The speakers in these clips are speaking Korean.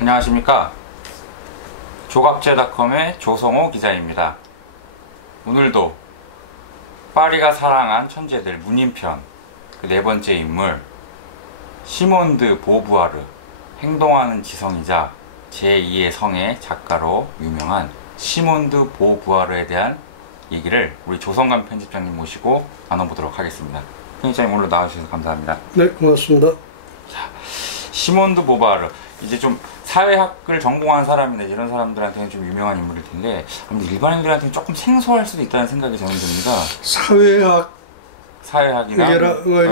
안녕하십니까. 조갑제닷컴의 조성호 기자입니다. 오늘도 파리가 사랑한 천재들 문인편 그 네 번째 인물 시몬 드 보부아르, 행동하는 지성이자 제2의 성의 작가로 유명한 시몬 드 보부아르에 대한 얘기를 우리 조성관 편집장님 모시고 나눠보도록 하겠습니다. 편집장님 오늘 나와주셔서 감사합니다. 네, 고맙습니다. 자, 시몬 드 보부아르, 이제 좀 사회학을 전공한 사람이나 이런 사람들한테는 좀 유명한 인물일 텐데 일반인들한테는 조금 생소할 수도 있다는 생각이 저는 듭니다. 사회학이나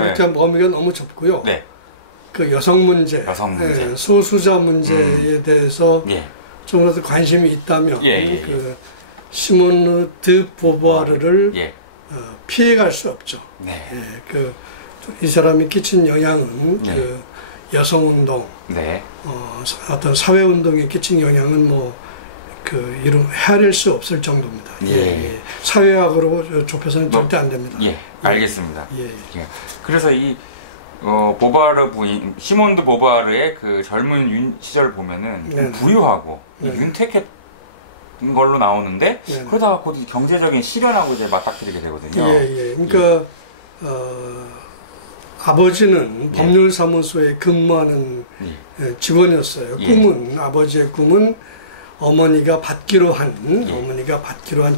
일단 범위가 너무 좁고요. 네. 그 여성 문제, 소수자 문제에 대해서 좀 더 관심이 있다면 그 시몬 드 보부아르를 피해갈 수 없죠. 이 사람이 끼친 영향은 그 여성운동, 어떤 사회운동에 끼친 영향은 이름 헤아릴 수 없을 정도입니다. 사회학으로 좁혀서는 절대 안 됩니다. 알겠습니다. 그래서 이 보부아르 부인 시몬 드 보부아르의 그 젊은 시절을 보면은 부유하고 윤택했던 걸로 나오는데 그러다가 곧 경제적인 시련하고 이제 맞닥뜨리게 되거든요. 그러니까 아버지는 법률사무소에 근무하는 직원이었어요. 아버지의 꿈은 어머니가 받기로 한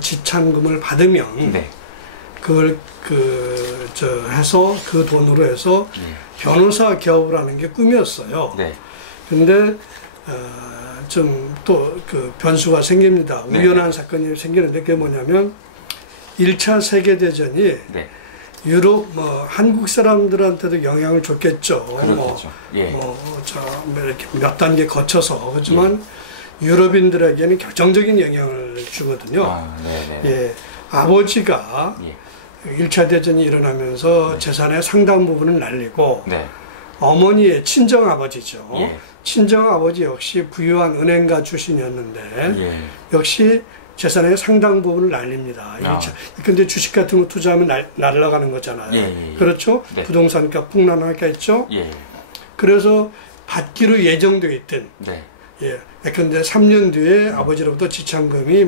지참금을 받으면 그걸 해서 그 돈으로 해서 변호사 개업을 하는 게 꿈이었어요. 근데 좀 또 그 변수가 생깁니다. 우연한 사건이 생기는데 그게 뭐냐면 1차 세계대전이 유럽 한국 사람들한테도 영향을 줬겠죠. 이렇게 몇 단계 거쳐서 그렇지만 유럽인들에게는 결정적인 영향을 주거든요. 아버지가 1차 대전이 일어나면서 재산의 상당 부분을 날리고 어머니의 친정아버지죠. 친정아버지 역시 부유한 은행가 출신이었는데 역시 재산의 상당 부분을 날립니다. 근데 주식 같은 거 투자하면 날아가는 거잖아요. 그렇죠? 부동산값 폭락하겠죠? 그래서 받기로 예정되어 있던 근데 3년 뒤에 아버지로부터 지참금이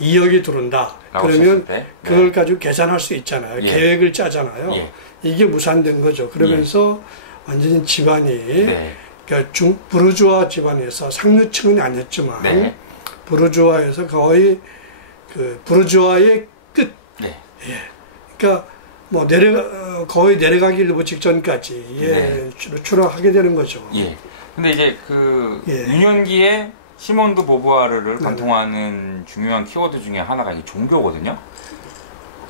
2억이 들어온다. 그러면 그걸 가지고 계산할 수 있잖아요. 계획을 짜잖아요. 이게 무산된 거죠. 그러면서 완전히 집안이 그러니까 부르주아 집안에서 상류층은 아니었지만 부르주아에서 거의 그 부르주아의 끝. 그러니까 거의 내려가기 일보 직전까지 추락하게 되는 거죠. 근데 이제 그 유년기에 시몬 드 보부아르를 관통하는 중요한 키워드 중에 하나가 이 종교거든요.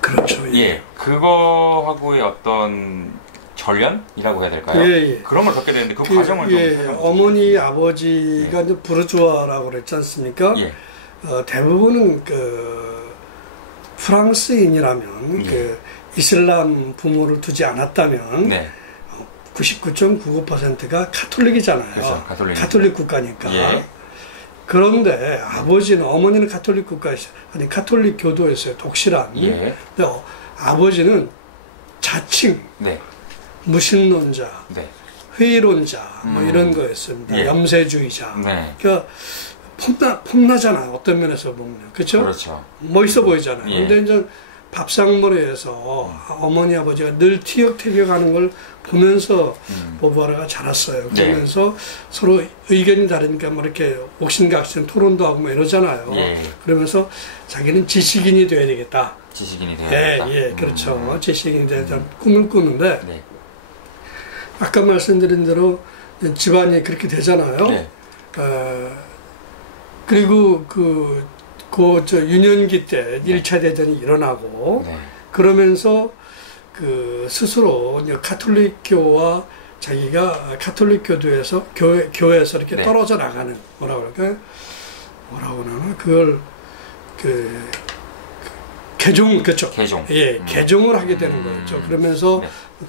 그렇죠. 그거하고의 어떤 절연이라고 해야 될까요? 그런 걸 겪게 되는데 그 과정을 좀 어머니 아버지가 이제 부르주아라고 그랬지 않습니까? 대부분은 그 프랑스인이라면 그 이슬람 부모를 두지 않았다면 99.99%가 카톨릭이잖아요. 그렇죠, 카톨릭 국가니까. 그런데 어머니는 카톨릭 카톨릭 교도였어요. 독실한. 근데 아버지는 자칭 무신론자, 회의론자 이런 거였습니다. 염세주의자. 그러니까 폼나잖아요. 어떤 면에서 보면. 그렇죠? 멋있어 보이잖아요. 근데 이제 밥상머리에서 어머니 아버지가 늘 티격태격하는 걸 보면서 보부아르가 자랐어요. 그러면서 서로 의견이 다르니까 이렇게 옥신각신 토론도 하고 이러잖아요. 그러면서 자기는 지식인이 돼야 되겠다. 그렇죠. 지식인이 돼야 꿈을 꾸는데 아까 말씀드린 대로 집안이 그렇게 되잖아요. 그리고 유년기 때 1차 대전이 일어나고 그러면서 그 스스로 카톨릭교와 자기가 카톨릭 교도에서 교회에서 이렇게 떨어져 나가는 뭐라고 하나 그걸 개종. 개종을 하게 되는 거죠. 그러면서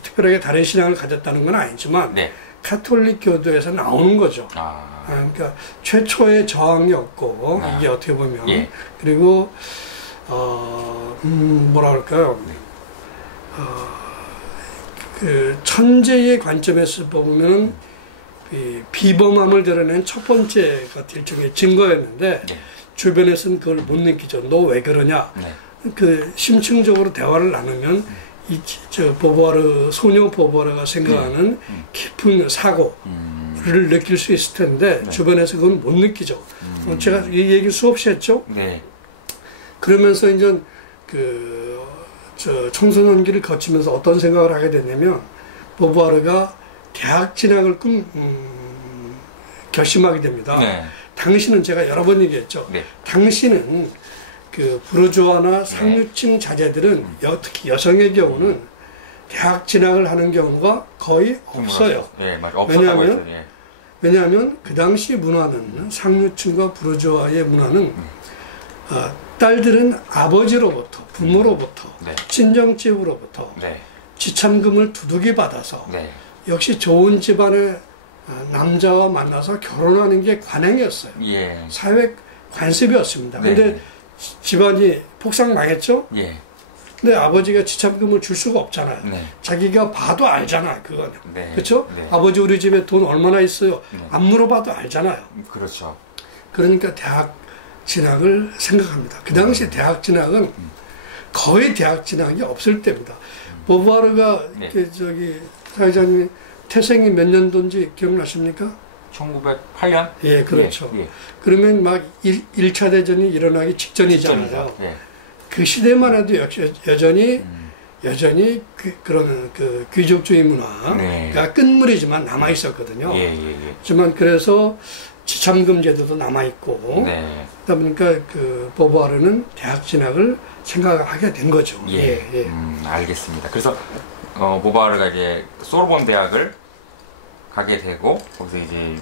특별하게 다른 신앙을 가졌다는 건 아니지만 카톨릭 교도에서 나오는 거죠. 그러니까 최초의 저항이었고 이게 어떻게 보면 그리고 그 천재의 관점에서 보면은 이 비범함을 드러낸 첫 번째가 일종의 증거였는데 네. 주변에서는 그걸 못 느끼죠. 너 왜 그러냐? 네. 그 심층적으로 대화를 나누면 보부아르 소녀 보부아르가 생각하는 깊은 사고를 느낄 수 있을 텐데 네. 주변에서 그건 못 느끼죠. 제가 이 얘기 수없이 했죠. 네. 그러면서 이제 청소년기를 거치면서 어떤 생각을 하게 됐냐면 보부아르가 대학 진학을 결심하게 됩니다. 네. 당신은 제가 여러 번 얘기했죠. 네. 당신은 그 부르주아나 상류층 자제들은 특히 여성의 경우는 대학 진학을 하는 경우가 거의 없어요. 네, 맞아요. 없었다고 왜냐하면 그 당시 문화는 상류층과 부르주아의 문화는 딸들은 아버지로부터 부모로부터 친정집으로부터 지참금을 두둑이 받아서 역시 좋은 집안의 남자와 만나서 결혼하는 게 관행이었어요. 예. 사회 관습이었습니다. 근데 집안이 폭삭 망했죠? 예. 근데 아버지가 지참금을 줄 수가 없잖아요. 네. 자기가 봐도 알잖아요, 그거는. 네. 그렇죠? 네. 아버지 우리 집에 돈 얼마나 있어요? 안 물어봐도 알잖아요. 그렇죠. 그러니까 대학 진학을 생각합니다. 그 당시 대학 진학은 거의 대학 진학이 없을 때입니다. 보부아르가 사회자님이 태생이 몇 년도인지 기억나십니까? 1908년? 예, 그렇죠. 그러면 막 1차 대전이 일어나기 직전이잖아요. 그 시대만 해도 여전히 그런 귀족주의 문화가 끝물이지만 남아 있었거든요. 하지만 그래서 지참금 제도도 남아 있고, 그러다 보니까 보부아르는 대학 진학을 생각하게 된 거죠. 알겠습니다. 그래서 보부아르가 이제 소르본 대학을 가게 되고 거기서 이제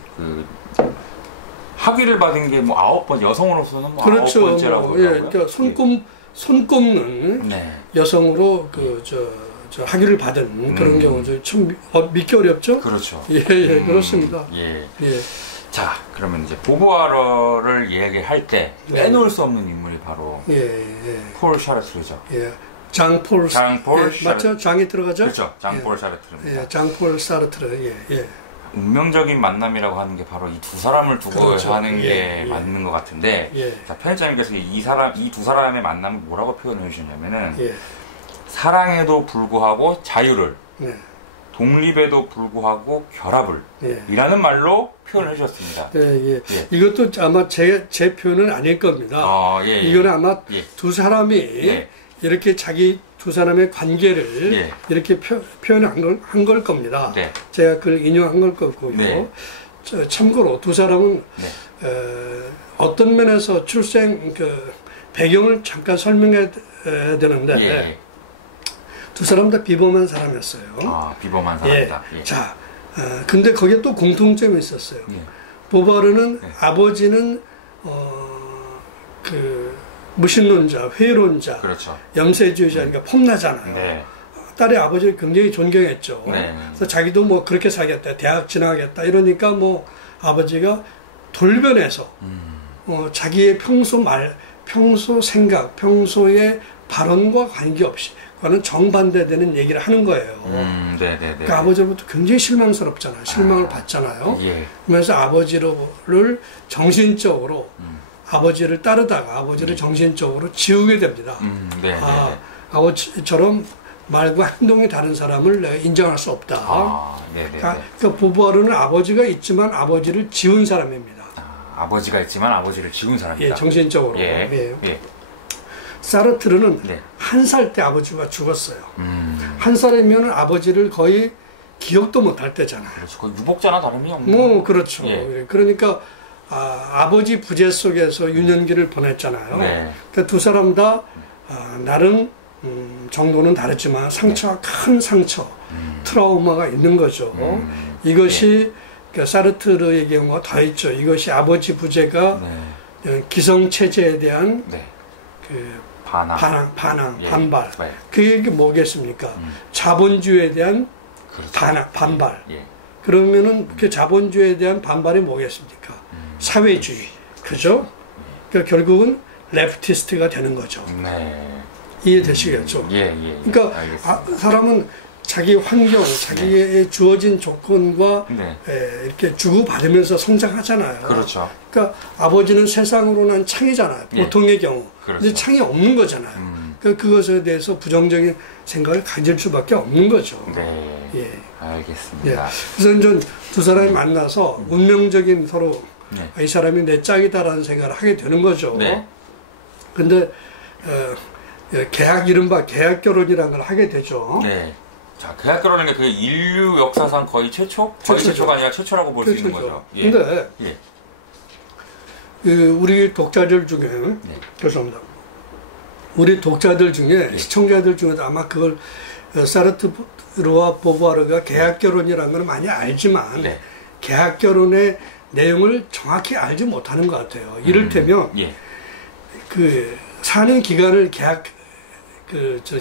학위를 받은 게 뭐 9번, 여성으로서는 뭐 그렇죠. 9번째라고 그러더라고요. 그러니까 손 꼽는 여성으로 학위를 받은 그런 경우도 참 믿기 어렵죠? 그렇죠. 그렇습니다. 자, 그러면 이제 보부아르를 얘기할 때 빼놓을 수 없는 인물이 바로 폴 샤르트르죠. 장폴 샤르트르. 맞죠? 장이 들어가죠? 그렇죠. 장폴 샤르트르입니다. 장폴 샤르트르. 운명적인 만남이라고 하는 게 바로 이 두 사람을 두고 하는 게 맞는 것 같은데, 자, 편집자님께서 이 두 사람의 만남을 뭐라고 표현해 주셨냐면은 사랑에도 불구하고 자유를, 독립에도 불구하고 결합을 이라는 말로 표현을 해주셨습니다. 이것도 아마 제 표현은 아닐 겁니다. 이거는 아마 두 사람이 이렇게 두 사람의 관계를 이렇게 표현한 걸 겁니다. 제가 그걸 인용한 걸 거고요. 참고로 두 사람은 어떤 면에서 출생 배경을 잠깐 설명해야 되는데 두 사람 다 비범한 사람이었어요. 비범한 사람이다. 자, 근데 거기에 또 공통점이 있었어요. 보부아르는 아버지는 무신론자, 회의론자, 염세주의자니까 폼나잖아요. 딸의 아버지를 굉장히 존경했죠. 그래서 자기도 뭐 그렇게 살겠다, 대학 진학하겠다 이러니까 뭐 아버지가 돌변해서 자기의 평소 생각, 평소의 발언과 관계없이 그거는 정반대되는 얘기를 하는 거예요. 그러니까 아버지로부터 굉장히 실망스럽잖아요. 실망을 받잖아요. 그래서 아버지를 정신적으로 아버지를 따르다가 아버지를 정신적으로 지우게 됩니다. 아버지처럼 말과 행동이 다른 사람을 내가 인정할 수 없다. 그러니까 보부아르는 아버지가 있지만 아버지를 지운 사람입니다. 아버지가 있지만 아버지를 지운 사람이다. 정신적으로. 사르트르는 1살 때 아버지가 죽었어요. 1살이면 아버지를 거의 기억도 못할 때잖아요. 그렇죠. 거의 유복자나 다름이 없는. 그렇죠. 그러니까 아버지 부재 속에서 유년기를 보냈잖아요. 그러니까 두 사람 다 나름 정도는 다르지만 큰 상처, 트라우마가 있는 거죠. 이것이 사르트르의 경우가 더 있죠. 이것이 아버지 부재가 기성체제에 대한 반발. 그게 뭐겠습니까? 자본주의에 대한 반발. 그러면은 그 자본주의에 대한 반발이 뭐겠습니까? 사회주의. 그죠? 그러니까 결국은 레프티스트가 되는 거죠. 이해되시겠죠? 그러니까 사람은 자기 환경, 자기의 주어진 조건과 이렇게 주고받으면서 성장하잖아요. 그렇죠. 그러니까 아버지는 세상으로 난 창이잖아요. 보통의 경우. 그렇죠. 근데 창이 없는 거잖아요. 그러니까 그것에 대해서 부정적인 생각을 가질 수밖에 없는 거죠. 네. 예. 알겠습니다. 그래서 전 두 사람이 만나서 운명적인 서로 이 사람이 내 짝이다라는 생각을 하게 되는 거죠. 근데 이른바 계약 결혼이라는 걸 하게 되죠. 네. 자, 계약 결혼은 그 인류 역사상 거의 최초? 거의 최초가 아니라 최초라고 볼 수 있는 거죠. 근데 우리 독자들 중에 죄송합니다. 우리 독자들 중에 시청자들 중에도 아마 그걸 사르트르와 보부아르가 계약 결혼이라는 걸 많이 알지만 계약 결혼의 내용을 정확히 알지 못하는 것 같아요. 이를테면 그 사는 기간을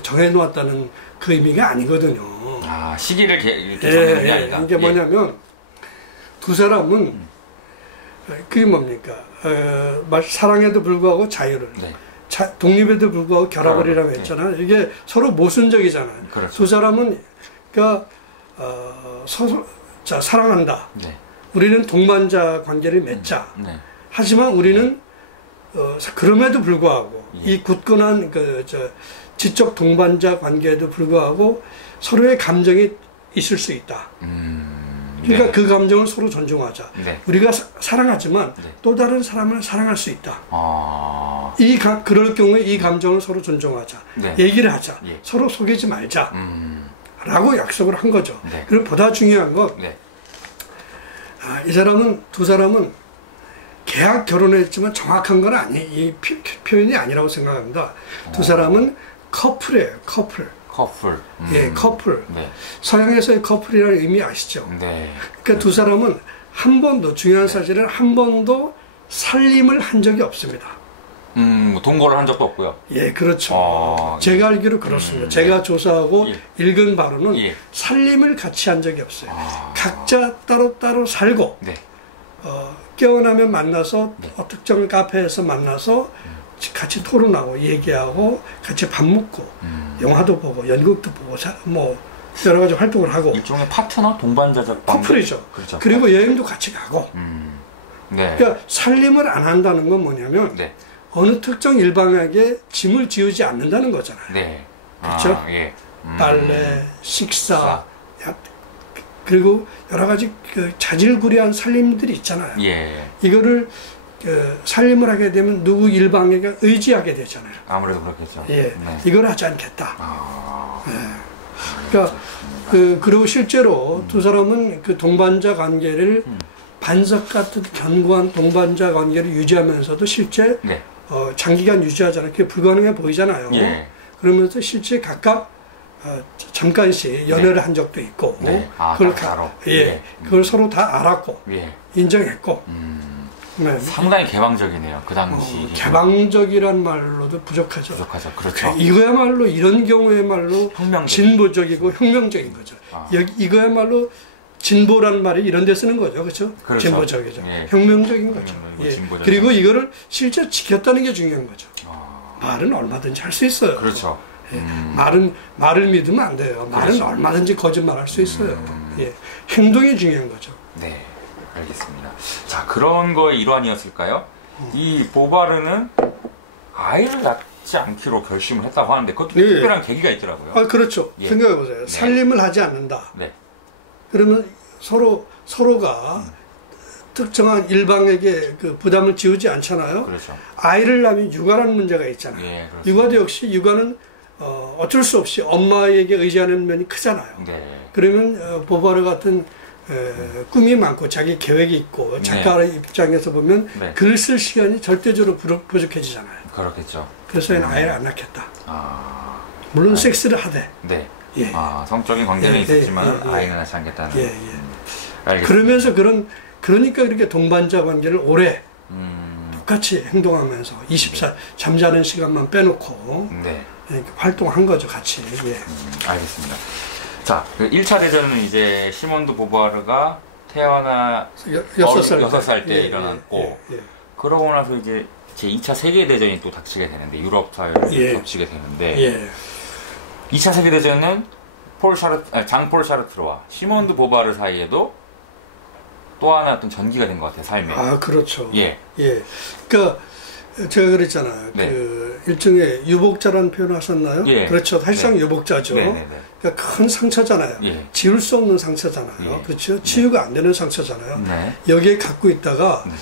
정해놓았다는 그 의미가 아니거든요. 아, 시기를 이렇게 정해놓은 게 아니다. 이게 뭐냐면 두 사람은 그게 뭡니까? 사랑에도 불구하고 자유를, 독립에도 불구하고 결합을 이라고 했잖아요. 이게 서로 모순적이잖아요. 그렇죠. 두 사람은 그러니까 서로 사랑한다. 우리는 동반자 관계를 맺자. 하지만 우리는 그럼에도 불구하고 이 굳건한 지적 동반자 관계에도 불구하고 서로의 감정이 있을 수 있다. 그러니까 그 감정을 서로 존중하자. 우리가 사랑하지만 또 다른 사람을 사랑할 수 있다. 그럴 경우에 이 감정을 서로 존중하자. 얘기를 하자. 서로 속이지 말자. 라고 약속을 한 거죠. 그리고 보다 중요한 건 이 두 사람은 계약 결혼했지만 정확한 건 이 표현이 아니라고 생각합니다. 두 사람은 커플이에요. 커플. 커플. 서양에서의 커플이라는 의미 아시죠? 그러니까 두 사람은 한 번도, 중요한 사실은 한 번도 살림을 한 적이 없습니다. 동거를 한 적도 없고요. 그렇죠. 제가 알기로 그렇습니다. 제가 조사하고 읽은 바로는 살림을 같이 한 적이 없어요. 각자 따로따로 살고 깨어나면 만나서 특정 카페에서 만나서 같이 토론하고 얘기하고 같이 밥 먹고 영화도 보고 연극도 보고 뭐 여러 가지 활동을 하고 일종의 파트너, 동반자적 커플이죠. 그렇죠. 그리고 여행도 같이 가고 그러니까 살림을 안 한다는 건 뭐냐면 어느 특정 일방에게 짐을 지우지 않는다는 거잖아요. 그렇죠? 빨래, 식사, 그리고 여러 가지 자질구레한 살림들이 있잖아요. 이거를 살림을 하게 되면 누구 일방에게 의지하게 되잖아요. 아무래도 그렇겠죠. 이걸 하지 않겠다. 그러니까 그리고 실제로 두 사람은 그 동반자 관계를 반석 같은 견고한 동반자 관계를 유지하면서도 실제 장기간 유지하잖아요. 그게 불가능해 보이잖아요. 그러면서 실제 각각 잠깐씩 연애를 한 적도 있고 그걸 서로 다 알았고 인정했고 상당히 개방적이네요. 그 당시 개방적이란 말로도 부족하죠. 그렇죠. 이거야말로 이런 경우에말로 진보적이고 혁명적인 거죠. 이거야말로 진보라는 말이 이런 데 쓰는 거죠. 그렇죠? 진보적이죠. 혁명적인 거죠. 그리고 이거를 실제 지켰다는 게 중요한 거죠. 말은 얼마든지 할 수 있어요. 그렇죠. 말을 믿으면 안 돼요. 말은 얼마든지 거짓말할 수 있어요. 행동이 중요한 거죠. 알겠습니다. 자, 그런 거의 일환이었을까요? 이 보바르는 아이를 낳지 않기로 결심을 했다고 하는데 그것도 특별한 계기가 있더라고요. 그렇죠. 생각해보세요. 살림을 하지 않는다. 그러면 서로가 특정한 일방에게 그 부담을 지우지 않잖아요. 아이를 낳으면 육아라는 문제가 있잖아요. 육아도 역시 육아는 어쩔 수 없이 엄마에게 의지하는 면이 크잖아요. 그러면 보바르 같은 꿈이 많고 자기 계획이 있고 작가의 입장에서 보면 글 쓸 시간이 절대적으로 부족해지잖아요. 그렇겠죠. 그래서 아이를 안 낳겠다. 물론 섹스를 하되 성적인 관계는 있었지만 아이는 낳지 않겠다는. 그러면서 그러니까 이렇게 동반자 관계를 오래 똑같이 행동하면서 24 잠자는 시간만 빼놓고 활동한 거죠, 같이. 알겠습니다. 자, 1차 대전은 이제 시몬드 보부아르가 태어나 6살 때 일어났고, 그러고 나서 이제 제2차 세계대전이 또 닥치게 되는데, 유럽 사회를 겹치게 되는데, 2차 세계대전은 장폴 샤르트르와 시몬드 보바르 사이에도 또 하나 어떤 전기가 된 것 같아요, 삶에. 아, 그렇죠. 예. 예. 그러니까 제가 그랬잖아요. 네. 그 일종의 유복자라는 표현을 하셨나요? 예. 그렇죠. 사실상 네. 유복자죠. 네네네. 그러니까 큰 상처잖아요. 예. 지울 수 없는 상처잖아요. 예. 그렇죠. 치유가 안 되는 상처잖아요. 네. 여기에 갖고 있다가 네.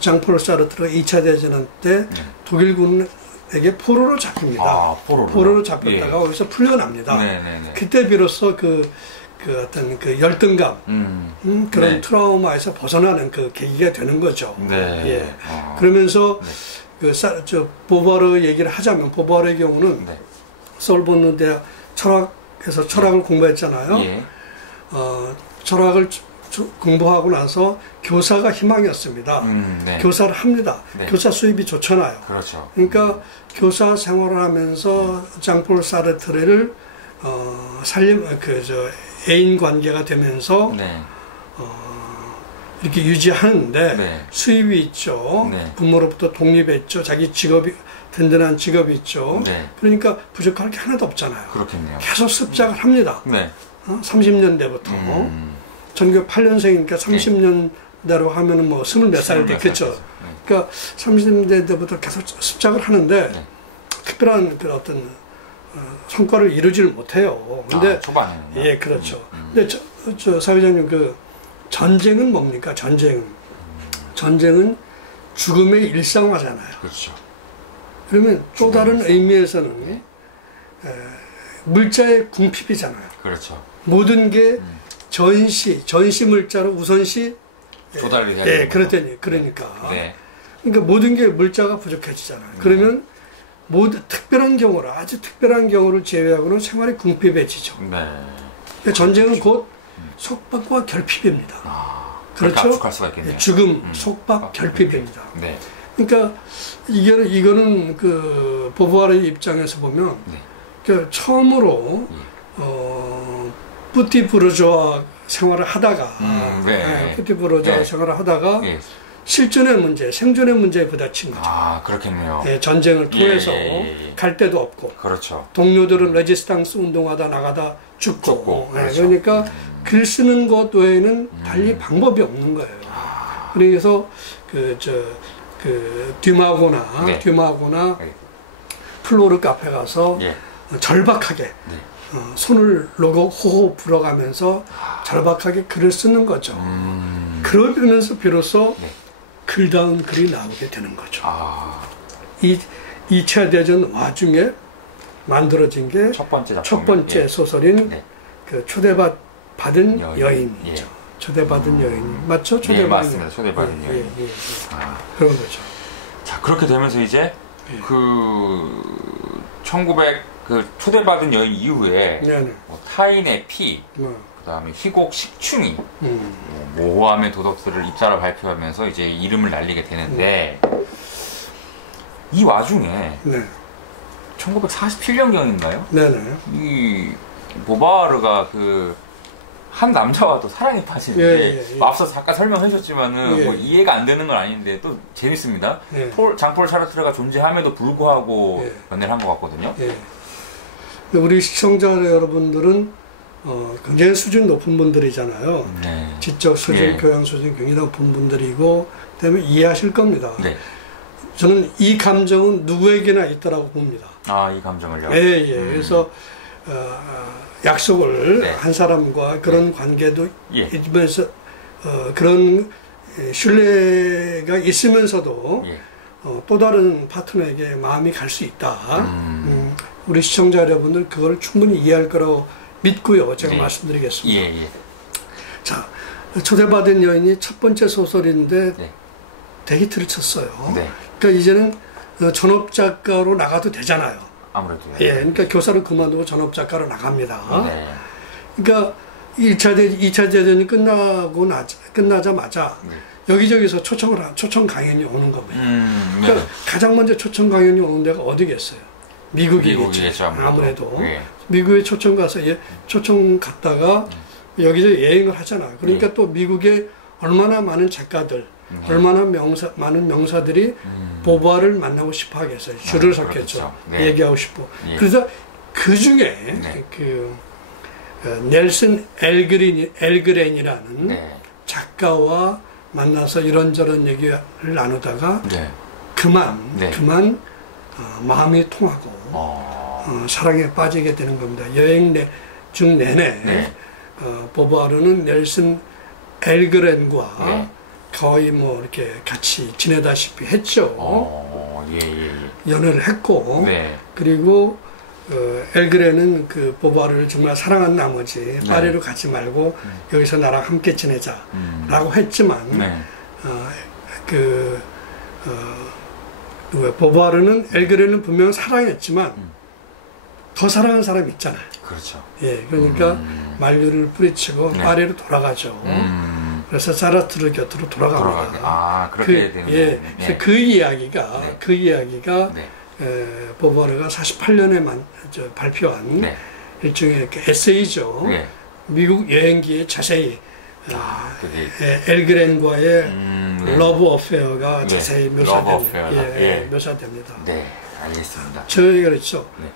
장폴 사르트르가 2차 대전 때 독일군에게 포로로 잡힙니다. 아, 포로로 잡혔다가 예. 거기서 풀려납니다. 네네네. 그때 비로소 그 어떤 그 열등감, 그런 네. 트라우마에서 벗어나는 그 계기가 되는 거죠. 네. 예. 그러면서 네. 보바르 얘기를 하자면 보바르의 경우는 네. 솔본느 대학 철학에서 철학을 공부했잖아요. 예. 철학을 공부하고 나서 교사가 희망이었습니다. 네. 교사를 합니다. 네. 교사 수입이 좋잖아요. 그렇죠. 그러니까 교사 생활을 하면서 장폴 사르트르를 애인 관계가 되면서 네. 이렇게 유지하는데 네. 수입이 있죠. 네. 부모로부터 독립했죠. 자기 직업이 든든한 직업이 있죠. 네. 그러니까 부족할 게 하나도 없잖아요. 그렇겠네요. 계속 습작을 합니다. 네. 30년대부터 1908년생이니까 30년대로 하면은 뭐 20몇 살 때, 그렇죠. 네. 그러니까 30년대부터 계속 습작을 하는데 네. 특별한 그 어떤 성과를 이루지를 못해요. 근데 초반에는 예, 그렇죠. 근데 저 사회자님 그 전쟁은 뭡니까? 전쟁은 죽음의 일상화잖아요. 그렇죠. 그러면 또 다른 의미에서는 물자의 궁핍이잖아요. 그렇죠. 모든 게 전시 물자로 우선시 조달이 돼야 되는 거죠. 그러니까. 네. 그러니까 모든 게 물자가 부족해지잖아요. 그러면 특별한 경우를, 아주 특별한 경우를 제외하고는 생활이 궁핍해지죠. 네. 그러니까 전쟁은 곧 속박과 결핍입니다. 그렇죠? 압축할 수가 있겠네요. 죽음, 속박, 결핍입니다. 네. 그러니까 이거는 그 보부아르의 입장에서 보면 그 처음으로 뿌티 부르주아 생활을 하다가 뿌티 부르주아 생활을 하다가 실존의 문제, 생존의 문제에 부딪힌 거죠. 아, 그렇겠네요. 전쟁을 통해서 갈 데도 없고, 그렇죠. 동료들은 레지스탕스 운동하다 나가다 죽고 그렇죠. 그러니까 글 쓰는 것 외에는 달리 방법이 없는 거예요. 그래서 듀마고나 플로르 카페 가서 절박하게 손을 놓고 호호 불어가면서 절박하게 글을 쓰는 거죠. 그러면서 비로소 글다운 글이 나오게 되는 거죠. 2차 대전 와중에 만들어진 게 첫 번째 소설인 그 초대받은 여인이죠. 초대받은 여인 맞죠? 맞습니다. 초대받은 여인. 그런 거죠. 자, 그렇게 되면서 이제 그 1900 그 초대받은 여인 이후에 뭐 타인의 피, 그다음에 희곡 식충이, 모호함의 도덕들을 입사로 발표하면서 이제 이름을 날리게 되는데 이 와중에 1947년경인가요? 이 보바르가 그 한 남자와도 사랑에 빠지는데 앞서 잠깐 설명해 주셨지만은 뭐 이해가 안 되는 건 아닌데 또 재밌습니다. 장폴 샤르트르가 존재함에도 불구하고 연애를 한 것 같거든요. 우리 시청자 여러분들은 굉장히 수준 높은 분들이잖아요. 지적 수준, 교양 수준 굉장히 높은 분들이고 그다음에 이해하실 겁니다. 저는 이 감정은 누구에게나 있다라고 봅니다. 이 감정을요? 그래서 약속을 한 사람과 그런 관계도 있으면서 그런 신뢰가 있으면서도 또 다른 파트너에게 마음이 갈 수 있다. 우리 시청자 여러분들 그걸 충분히 이해할 거라고 믿고요. 제가 말씀드리겠습니다. 자, 초대받은 여인이 첫 번째 소설인데 대히트를 쳤어요. 그러니까 이제는 전업작가로 나가도 되잖아요. 아무래도. 그러니까 교사를 그만두고 전업작가로 나갑니다. 그러니까 2차 대전이 끝나자마자 여기저기서 초청 강연이 오는 겁니다. 그러니까 가장 먼저 초청 강연이 오는 데가 어디겠어요? 미국이겠죠. 아무래도. 미국에 초청 가서 초청 갔다가 여기서 여행을 하잖아요. 그러니까 또 미국에 얼마나 많은 작가들, 얼마나 많은 명사들이 보부아를 만나고 싶어 하겠어요. 줄을 섰겠죠. 얘기하고 싶어. 그래서 그 중에 그 넬슨 엘그렌이라는 네. 작가와 만나서 이런저런 얘기를 나누다가 네. 그만 네. 마음이 통하고 사랑에 빠지게 되는 겁니다. 여행 중 내내 네. 보부아르는 넬슨 엘그렌과 네. 거의 뭐 이렇게 같이 지내다시피 했죠. 예, 예, 예. 연애를 했고 네. 그리고 엘그렌은 그 보부아르를 정말 사랑한 나머지 파리로 가지 말고 여기서 나랑 함께 지내자라고 했지만 네. 보부아르는 엘그렌을 분명 사랑했지만 더 사랑하는 사람이 있잖아요. 그렇죠. 예, 그러니까 만류를 뿌리치고 네. 파리로 돌아가죠. 그래서 사르트르 곁으로 돌아갑니다. 그렇게 되는 예, 그래서 그 이야기가 네. 보부아르가 48년에 발표한 네. 일종의 에세이죠. 네. 미국 여행기에 자세히 엘그렌과의 네. 러브 어페어가 네. 자세히 묘사됩니다. 네, 알겠습니다. 저희가 그랬죠. 네.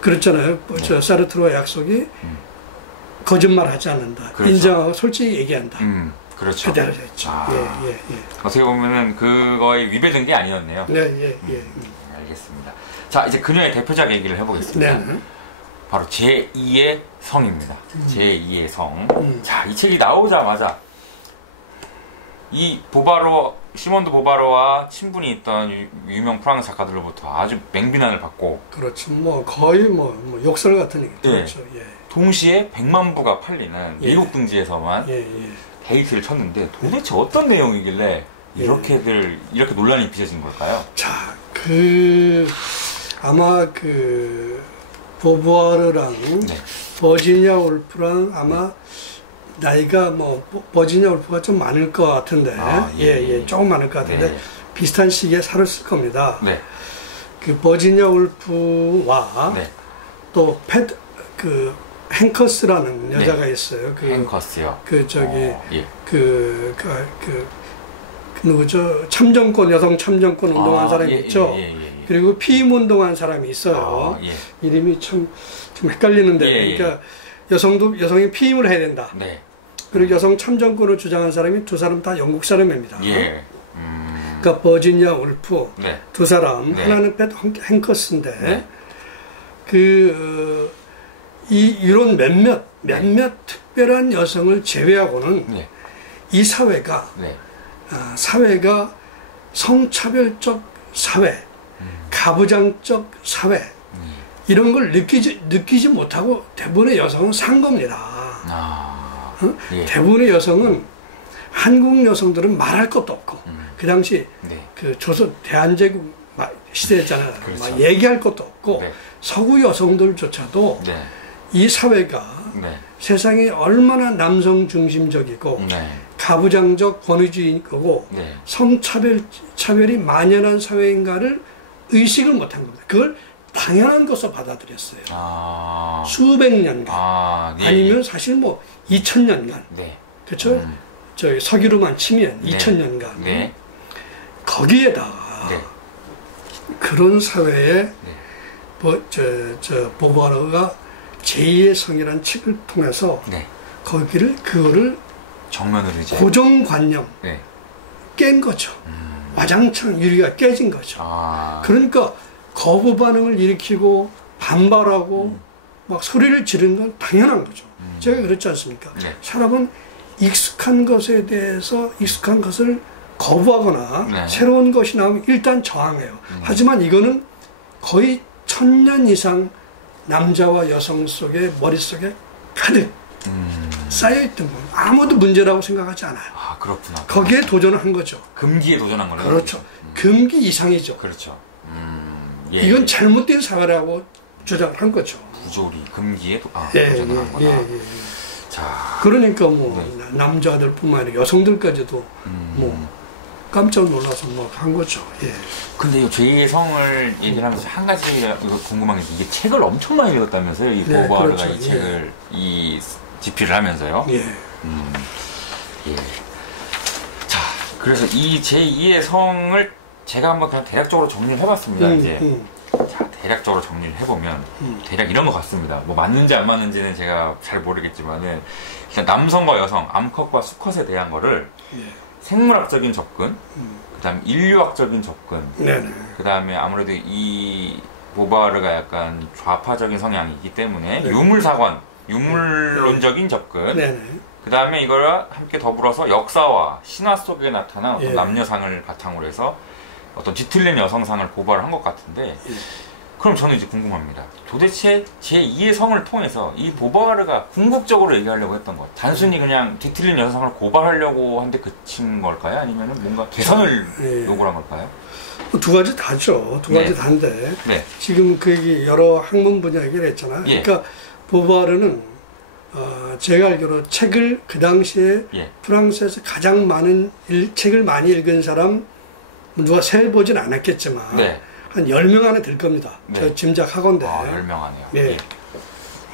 그렇잖아요. 저 사르트르와 약속이 거짓말하지 않는다. 그렇죠. 인정하고 솔직히 얘기한다. 그렇죠. 그대로 했죠. 예. 어떻게 보면은 그거에 위배된 게 아니었네요. 네. 알겠습니다. 자, 이제 그녀의 대표작 얘기를 해보겠습니다. 네. 바로 제2의 성입니다. 제2의 성. 자, 이 책이 나오자마자 이 시몬드 보바로와 친분이 있던 유명 프랑스 작가들로부터 아주 맹비난을 받고, 그렇죠. 뭐 거의 뭐 욕설 같은 얘기. 그렇죠. 예. 동시에 100만 부가 팔리는 미국 등지에서만 데이트를 쳤는데 도대체 어떤 내용이길래 이렇게 논란이 빚어진 걸까요? 자, 아마 보부아르랑 버지니아 울프랑 아마 나이가 버지니아 울프가 좀 많을 것 같은데, 조금 많을 것 같은데 비슷한 시기에 살았을 겁니다. 네. 그 버지니아 울프와 또 행커스라는 여자가 있어요. 행커스요. 누구죠? 여성 참정권 운동한 사람이 있죠. 그리고 피임 운동한 사람이 있어요. 이름이 좀 헷갈리는데, 그러니까 여성이 피임을 해야 된다. 그리고 여성 참정권을 주장한 사람이 두 사람 다 영국 사람입니다. 그러니까 버지니아 울프 두 사람, 하나는 팻 행커스인데, 이런 몇몇 특별한 여성을 제외하고는 이 사회가 성차별적 사회, 가부장적 사회, 이런 걸 느끼지 못하고 대부분의 여성은 산 겁니다. 대부분의 여성은, 한국 여성들은 말할 것도 없고, 그 당시 조선 대한제국 시대였잖아요. 그렇죠. 얘기할 것도 없고, 서구 여성들조차도 이 사회가 세상이 얼마나 남성 중심적이고 가부장적 권위주의이고 성차별이 만연한 사회인가를 의식을 못한 겁니다. 그걸 당연한 것으로 받아들였어요. 수백 년간 아니면 사실 2000년간 그렇죠? 저희 서기로만 치면 2000년간 거기에다가 그런 사회에 보부아르가 제2의 성이라는 책을 통해서 그거를 정면으로 이제 고정관념 깬 거죠. 와장창 유리가 깨진 거죠. 그러니까 거부 반응을 일으키고 반발하고 막 소리를 지르는 건 당연한 거죠. 제가 그렇지 않습니까? 사람은 익숙한 것에 대해서 익숙한 것을 거부하거나 새로운 것이 나오면 일단 저항해요. 하지만 이거는 거의 1000년 이상 남자와 여성 속에 머릿속에 가득 쌓여있던 거예요. 아무도 문제라고 생각하지 않아요. 그렇구나. 거기에 도전을 한 거죠. 금기에 도전한 거네요. 그렇죠. 금기 이상이죠. 그렇죠. 이건 잘못된 사회라고 주장을 한 거죠. 부조리, 금기에 도전을 한 거다. 자, 그러니까 남자들뿐만 아니라 여성들까지도 깜짝 놀라서 한 거죠. 근데 이 제2의 성을 얘기를 하면서 한 가지 이거 궁금한 게, 이게 책을 엄청 많이 읽었다면서요? 이 보부아르가 그렇죠. 이 책을 집필을 하면서요. 자, 그래서 이 제2의 성을 제가 한번 그냥 대략적으로 정리를 해봤습니다. 이제 자, 대략적으로 정리를 해보면 대략 이런 것 같습니다. 뭐 맞는지 안 맞는지는 제가 잘 모르겠지만은 일단 남성과 여성, 암컷과 수컷에 대한 거를 생물학적인 접근, 그다음 인류학적인 접근, 그다음에 아무래도 이 보바르가 약간 좌파적인 성향이 있기 때문에 유물사관, 유물론적인 접근, 그다음에 이걸 함께 더불어서 역사와 신화 속에 나타난 어떤 남녀상을 바탕으로 해서 어떤 뒤틀린 여성상을 고발을 한 것 같은데, 그럼 저는 이제 궁금합니다. 도대체 제2의 성을 통해서 이 보바르가 궁극적으로 얘기하려고 했던 것, 단순히 그냥 뒤틀린 여성상을 고발하려고 한데 그친 걸까요? 아니면 뭔가 개선을 요구를 한 걸까요? 두 가지 다죠. 두 가지 다인데 지금 그 얘기 여러 학문 분야 얘기를 했잖아요. 그러니까 보바르는 제가 알기로 책을 그 당시에 프랑스에서 가장 많은 책을 많이 읽은 사람 누가 세보진 않았겠지만 한 10명 안에 들 겁니다. 저 짐작하건데. 10명 안에요.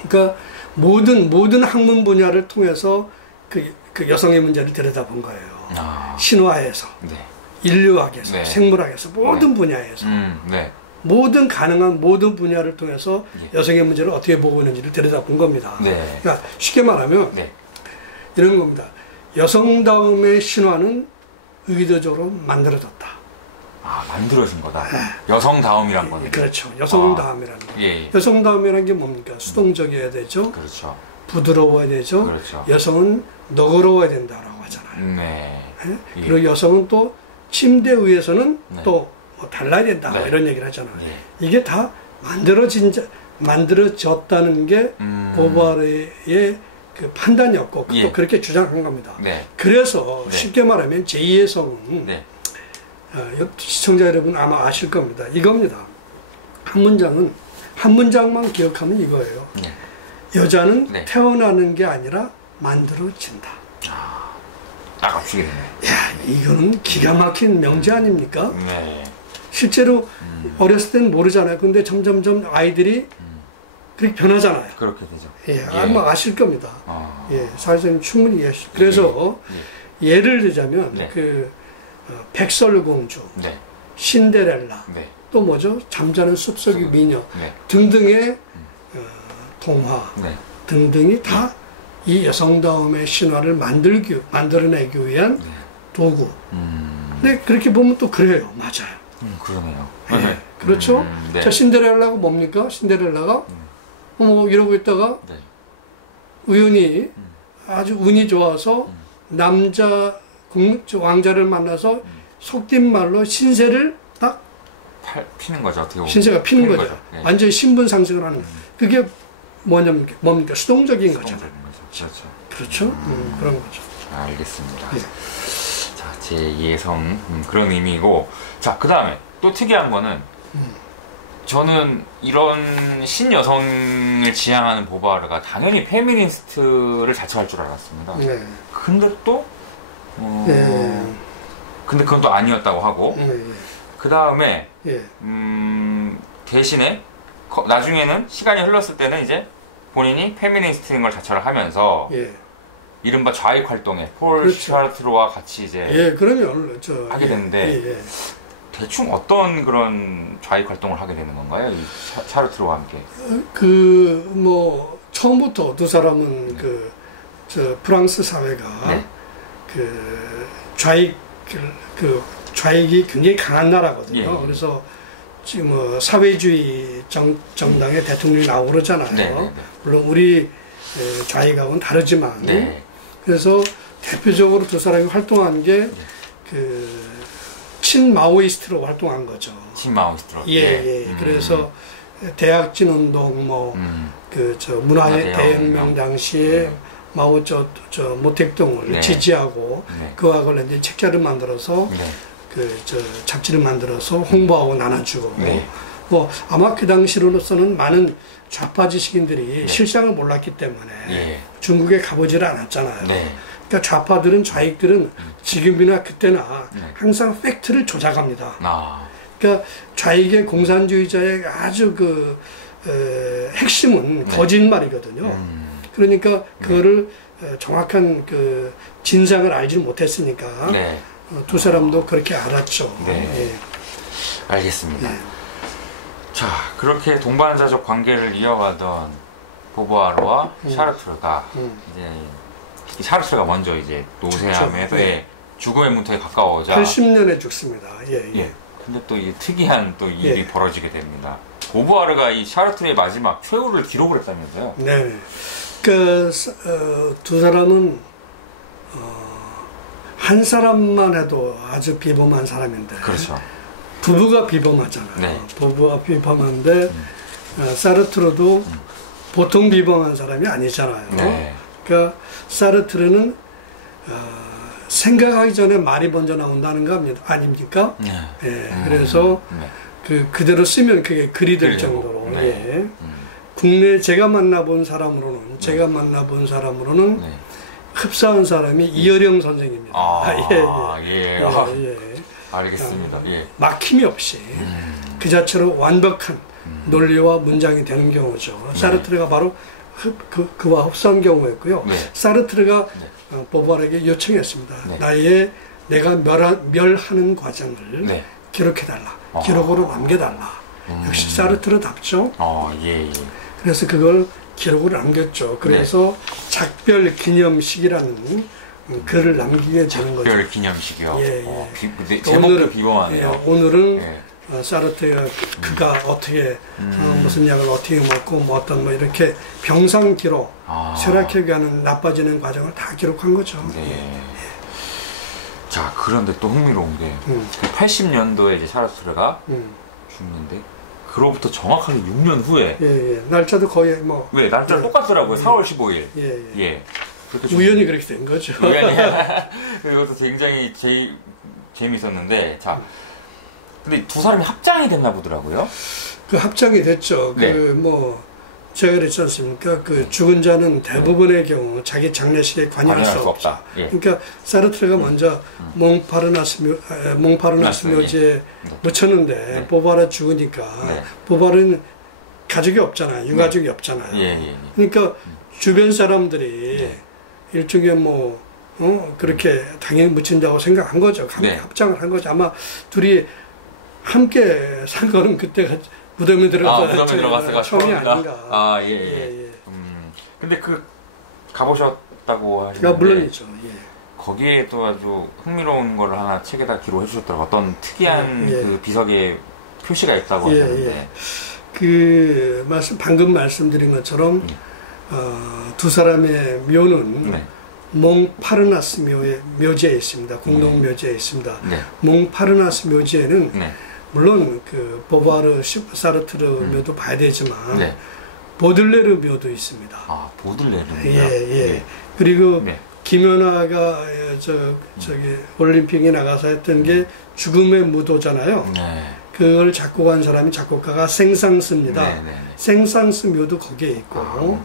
그러니까 모든 학문 분야를 통해서 그 여성의 문제를 들여다본 거예요. 신화에서, 인류학에서, 생물학에서, 모든 분야에서. 모든 가능한 모든 분야를 통해서 여성의 문제를 어떻게 보고 있는지를 들여다본 겁니다. 그러니까 쉽게 말하면 이런 겁니다. 여성다움의 신화는 의도적으로 만들어졌다. 만들어진 거다. 여성다움이란 거는. 그렇죠. 여성다움이라는 거. 여성다움이라는 게 뭡니까? 수동적이어야 되죠. 그렇죠. 부드러워야 되죠. 그렇죠. 여성은 너그러워야 된다라고 하잖아요. 그리고 여성은 또 침대 위에서는 또 뭐 달라야 된다. 뭐 이런 얘기를 하잖아요. 이게 다 만들어졌다는 게 보바르의 그 판단이었고 또 그렇게 주장한 겁니다. 그래서 쉽게 말하면 제2의 성은 시청자 여러분 아마 아실 겁니다. 이겁니다. 한 문장만 기억하면 이거예요. 여자는 태어나는 게 아니라 만들어진다. 딱 맞추게 되네. 이거는 기가 막힌 명제 아닙니까? 실제로 어렸을 때는 모르잖아요. 근데 점점점 아이들이 그렇게 변하잖아요. 그렇게 되죠. 아마 아실 겁니다. 사실은 충분히 이해하실. 그래서 예를 들자면 그 백설공주, 신데렐라, 또 뭐죠? 잠자는 숲속의 미녀 등등의 동화 등등이 다 이 여성다움의 신화를 만들어내기 위한 도구. 근데 그렇게 보면 또 그래요. 맞아요. 그러네요. 그렇죠? 자, 신데렐라가 뭡니까? 신데렐라가 뭐 이러고 있다가 우연히 아주 운이 좋아서 남자 왕자를 만나서 속된 말로 신세를 딱 피는 거죠. 어떻게 보면. 신세가 피는 거죠. 완전히 신분 상승을 하는 거예요. 그게 뭡니까? 수동적인 거죠. 그렇죠? 그런 거죠. 알겠습니다. 자, 제2의 성, 그런 의미고. 자, 그 다음에 또 특이한 거는 저는 이런 신여성을 지향하는 보바르가 당연히 페미니스트를 자처할 줄 알았습니다. 근데 또 근데 그건 또 아니었다고 하고 그 다음에 대신에 나중에는 시간이 흘렀을 때는 이제 본인이 페미니스트인 걸 자처를 하면서 이른바 좌익 활동에 폴 샤르트르와 같이 이제 그러면 하게 되는데 대충 어떤 그런 좌익 활동을 하게 되는 건가요? 이 샤르트르와 함께? 뭐 처음부터 두 사람은 프랑스 사회가 좌익이 굉장히 강한 나라거든요. 그래서 지금 사회주의 정당의 대통령이 나오고 그러잖아요. 물론 우리 좌익하고는 다르지만 그래서 대표적으로 두 사람이 활동한 게 친마오이스트로 활동한 거죠. 친마오이스트로. 그래서 대약진 운동, 문화의 대혁명 당시에 마오 모택동을 지지하고 그와 관련된 책자를 만들어서 잡지를 만들어서 홍보하고 나눠주고 뭐 아마 그 당시로서는 많은 좌파 지식인들이 실상을 몰랐기 때문에 중국에 가보지를 않았잖아요. 그러니까 좌파들은 좌익들은 지금이나 그때나 항상 팩트를 조작합니다. 그러니까 좌익의 공산주의자의 아주 핵심은 거짓말이거든요. 그러니까 그거를 정확한 진상을 알지 못했으니까 두 사람도 그렇게 알았죠. 알겠습니다. 자, 그렇게 동반자적 관계를 이어가던 보부아르와 샤르트르가 이제 샤르트르가 먼저 이제 노쇠함에서 죽음의 문턱에 가까워오자 80년에 죽습니다. 예. 근데 또 이 특이한 또 일이 벌어지게 됩니다. 보부아르가 이 샤르트르의 마지막 최후를 기록을 했다면서요? 네. 그 두 사람은 한 사람만 해도 아주 비범한 사람인데. 그렇죠. 부부가 비범하잖아요. 네. 부부가 비범한데 사르트르도 보통 비범한 사람이 아니잖아요. 네. 그러니까 사르트르는 생각하기 전에 말이 먼저 나온다는 거 아닙니까? 네. 예. 그래서 그대로 쓰면 그게 글이 될 정도로. 예. 국내 제가 만나본 사람으로는 흡사한 사람이 이어령 선생입니다. 예. 알겠습니다. 막힘이 없이 그 자체로 완벽한 논리와 문장이 되는 경우죠. 사르트르가 바로 그와 흡사한 경우였고요. 사르트르가 보부아르에게 요청했습니다. 내가 멸하는 과정을 기록해달라. 기록으로 남겨달라. 역시 사르트르답죠. 그래서 그걸 기록으로 남겼죠. 그래서 작별 기념식이라는 글을 남기게 되는 거죠. 작별 기념식이요. 제목도 비범하네요. 오늘은 사르트르가 그가 어떻게 무슨 약을 어떻게 먹고 뭐 어떤 뭐 이렇게 병상 기록, 쇠락해 가는 나빠지는 과정을 다 기록한 거죠. 자, 그런데 또 흥미로운 게 80년도에 이제 샤르트르가 죽는데 그로부터 정확하게 6년 후에 날짜도 거의 뭐 날짜 똑같더라고요. 4월 15일. 우연히 그렇게 된 거죠. 이것도 굉장히 재미있었는데, 자, 근데 두 사람이 합장이 됐나 보더라고요. 그 합장이 됐죠. 제가 그랬지 않습니까? 그 죽은 자는 대부분의 경우 자기 장례식에 관여할 수 없다. 그러니까 사르트르가 먼저 몽파르나스 묘지에 묻혔는데 보부아르 죽으니까 보부아르는 가족이 없잖아요. 유가족이 없잖아요. 그러니까 주변 사람들이 일종의 그렇게 당연히 묻힌다고 생각한 거죠. 합장을 한 거죠. 아마 둘이 함께 산 거는 그때가 무덤에 들어가서 처음이 아닌가. 근데 가보셨다고 하시는데. 물론이죠. 거기에 또 아주 흥미로운 걸 하나 책에다 기록해 주셨더라고요. 어떤 특이한 그 비석에 표시가 있다고 하셨는데. 방금 말씀드린 것처럼 두 사람의 묘는 몽파르나스 묘지에 있습니다. 공동 묘지에 있습니다. 몽파르나스 묘지에는 물론 그 보부아르 사르트르 묘도 봐야 되지만 보들레르 묘도 있습니다. 보들레르. 그리고 김연아가 저기 올림픽에 나가서 했던 게 죽음의 무도잖아요. 그걸 작곡한 사람이 작곡가가 생상스입니다. 생상스 묘도 거기에 있고,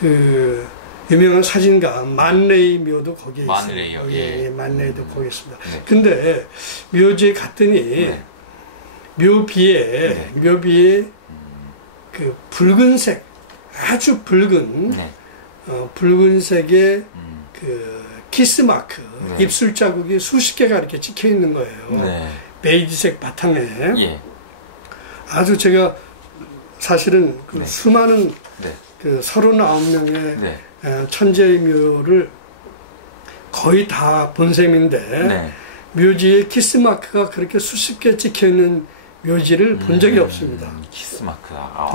그 유명한 사진가 만레이 묘도 거기에 있습니다. 만레이도 거기 있습니다. 근데 묘지에 갔더니 묘비에 그 붉은색, 아주 붉은 붉은색의 그 키스 마크, 입술 자국이 수십 개가 이렇게 찍혀 있는 거예요. 베이지색 바탕에. 아주 제가 사실은 그 수많은 그 39명의 천재의 묘를 거의 다 본 셈인데 묘지에 키스 마크가 그렇게 수십 개 찍혀 있는 묘지를 본 적이 없습니다. 키스 마크다.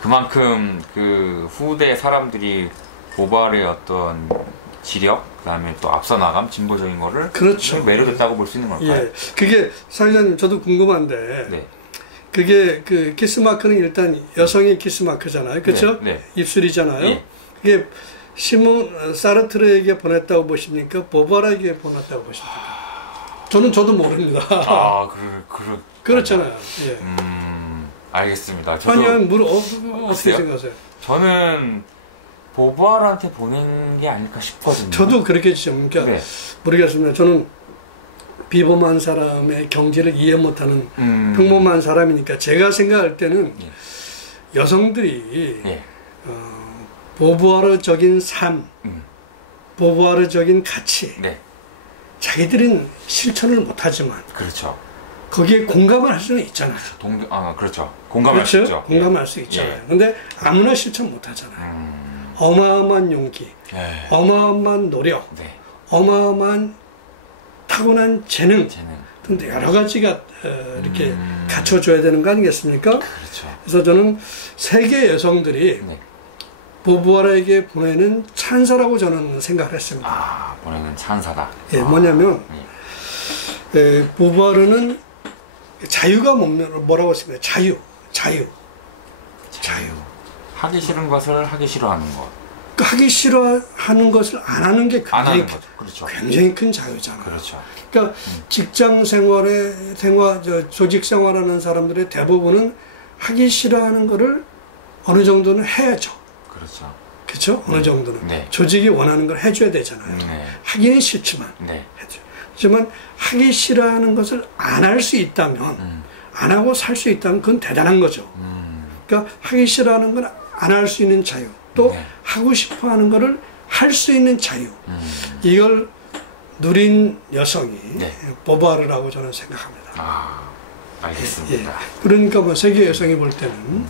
그만큼 그 후대 사람들이 보부아르의 어떤 지력, 그다음에 또 앞서 나감, 진보적인 거를 매료됐다고 볼 수 있는 걸까요? 그게 사회자님 저도 궁금한데 그게 그 키스 마크는 일단 여성의 키스 마크잖아요, 그렇죠? 입술이잖아요. 그게 사르트르에게 보냈다고 보십니까? 보부아르에게 보냈다고 보십니까? 저도 모릅니다. 그렇잖아요. 알겠습니다. 어떻게 생각하세요? 저는 보부아르한테 보낸 게 아닐까 싶거든요. 저도 그렇게 그러니까 모르겠습니다. 저는 비범한 사람의 경지를 이해 못하는 평범한 사람이니까 제가 생각할 때는 여성들이 보부아르적인 삶, 보부아르적인 가치, 자기들은 실천을 못하지만 거기에 공감을 할 수는 있잖아요. 그렇죠. 공감할 수 있죠. 공감할 수 있잖아요. 근데 아무나 실천 못 하잖아요. 어마어마한 용기, 어마어마한 노력, 어마어마한 타고난 재능 등등 여러 가지가 이렇게 갖춰줘야 되는 거 아니겠습니까? 그렇죠. 그래서 저는 세계 여성들이 보부아르에게 보내는 찬사라고 저는 생각을 했습니다. 보내는 찬사다. 뭐냐면 보부아르는 자유가 뭐라고 했습니까? 자유. 하기 싫은 것을 하기 싫어하는 것. 하기 싫어하는 것을 안 하는 게 그렇죠. 굉장히 큰 자유잖아요. 그렇죠. 그러니까 직장 조직 생활하는 사람들의 대부분은 하기 싫어하는 거를 어느 정도는 해야죠. 그렇죠. 그렇죠? 어느 정도는. 조직이 원하는 걸 해줘야 되잖아요. 하기는 싫지만. 하지만 하기 싫어하는 것을 안 할 수 있다면, 안 하고 살 수 있다면 그건 대단한 거죠. 그러니까 하기 싫어하는 건 안 할 수 있는 자유. 또 하고 싶어 하는 거를 할 수 있는 자유. 이걸 누린 여성이 보부아르라고 저는 생각합니다. 알겠습니다. 그러니까 뭐 세계 여성이 볼 때는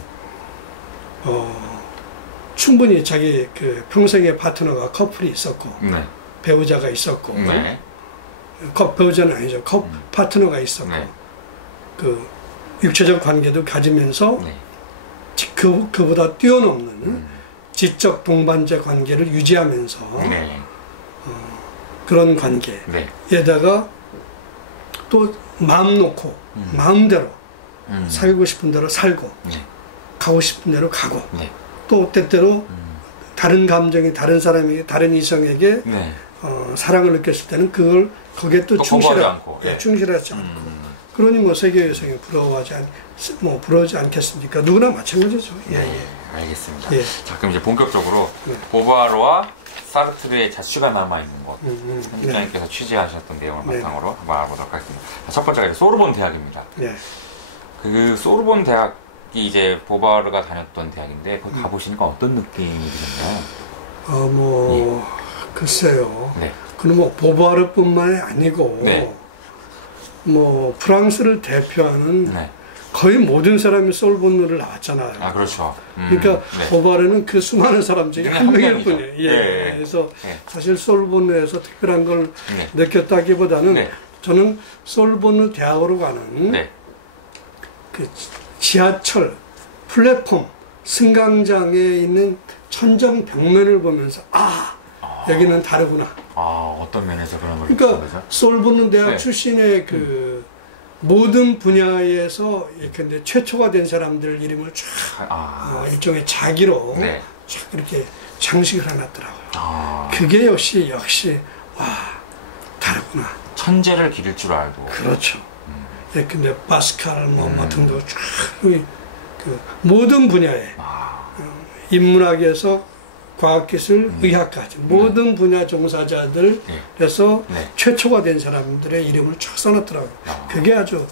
충분히 자기 그 평생의 파트너가 커플이 있었고 배우자가 있었고 배우자는 아니죠. 파트너가 있었고 그 육체적 관계도 가지면서 그보다 뛰어넘는 지적 동반자 관계를 유지하면서 그런 관계에다가 또 마음 놓고 마음대로 살고 싶은 대로 살고 가고 싶은 대로 가고 또 때때로 다른 감정이 다른 사람에게 다른 이성에게 사랑을 느꼈을 때는 그걸 거기에 또 충실하지 않고 그러니 뭐 세계 여성이 부러워하지 않겠습니까? 누구나 마찬가지죠. 알겠습니다. 자, 그럼 이제 본격적으로 보부아르와 사르트르의 자취가 남아있는 것, 현장님께서 취재하셨던 내용을 바탕으로 한번 알아보도록 하겠습니다. 첫 번째가 소르본 대학입니다. 그 소르본 대학이 이제 보부아르가 다녔던 대학인데 거기 가보시니까 어떤 느낌이 드셨나요? 글쎄요. 그럼 뭐 보부아르뿐만이 아니고 뭐 프랑스를 대표하는 거의 모든 사람이 솔본누를 나왔잖아요. 그렇죠. 그러니까 보부아르는 그 수많은 사람 중에 한 명일 뿐이에요. 그래서 사실 솔본누에서 특별한 걸 느꼈다기보다는 저는 솔본누 대학으로 가는 그 지하철 플랫폼 승강장에 있는 천정 벽면을 보면서 여기는 다르구나. 어떤 면에서 그런 걸 그러니까 솔본누 대학 출신의 그 모든 분야에서 이렇게 최초가 된 사람들 이름을 쫙 일종의 자기로 쫙 이렇게 장식을 해놨더라고요. 그게 역시 다르구나. 천재를 기를 줄 알고. 그렇죠. 근데 파스칼 등도 쫙 그 모든 분야에 인문학에서 과학기술, 의학까지 모든 분야 종사자들에서 최초가 된 사람들의 이름을 쫙 써놨더라고요. 그게 아주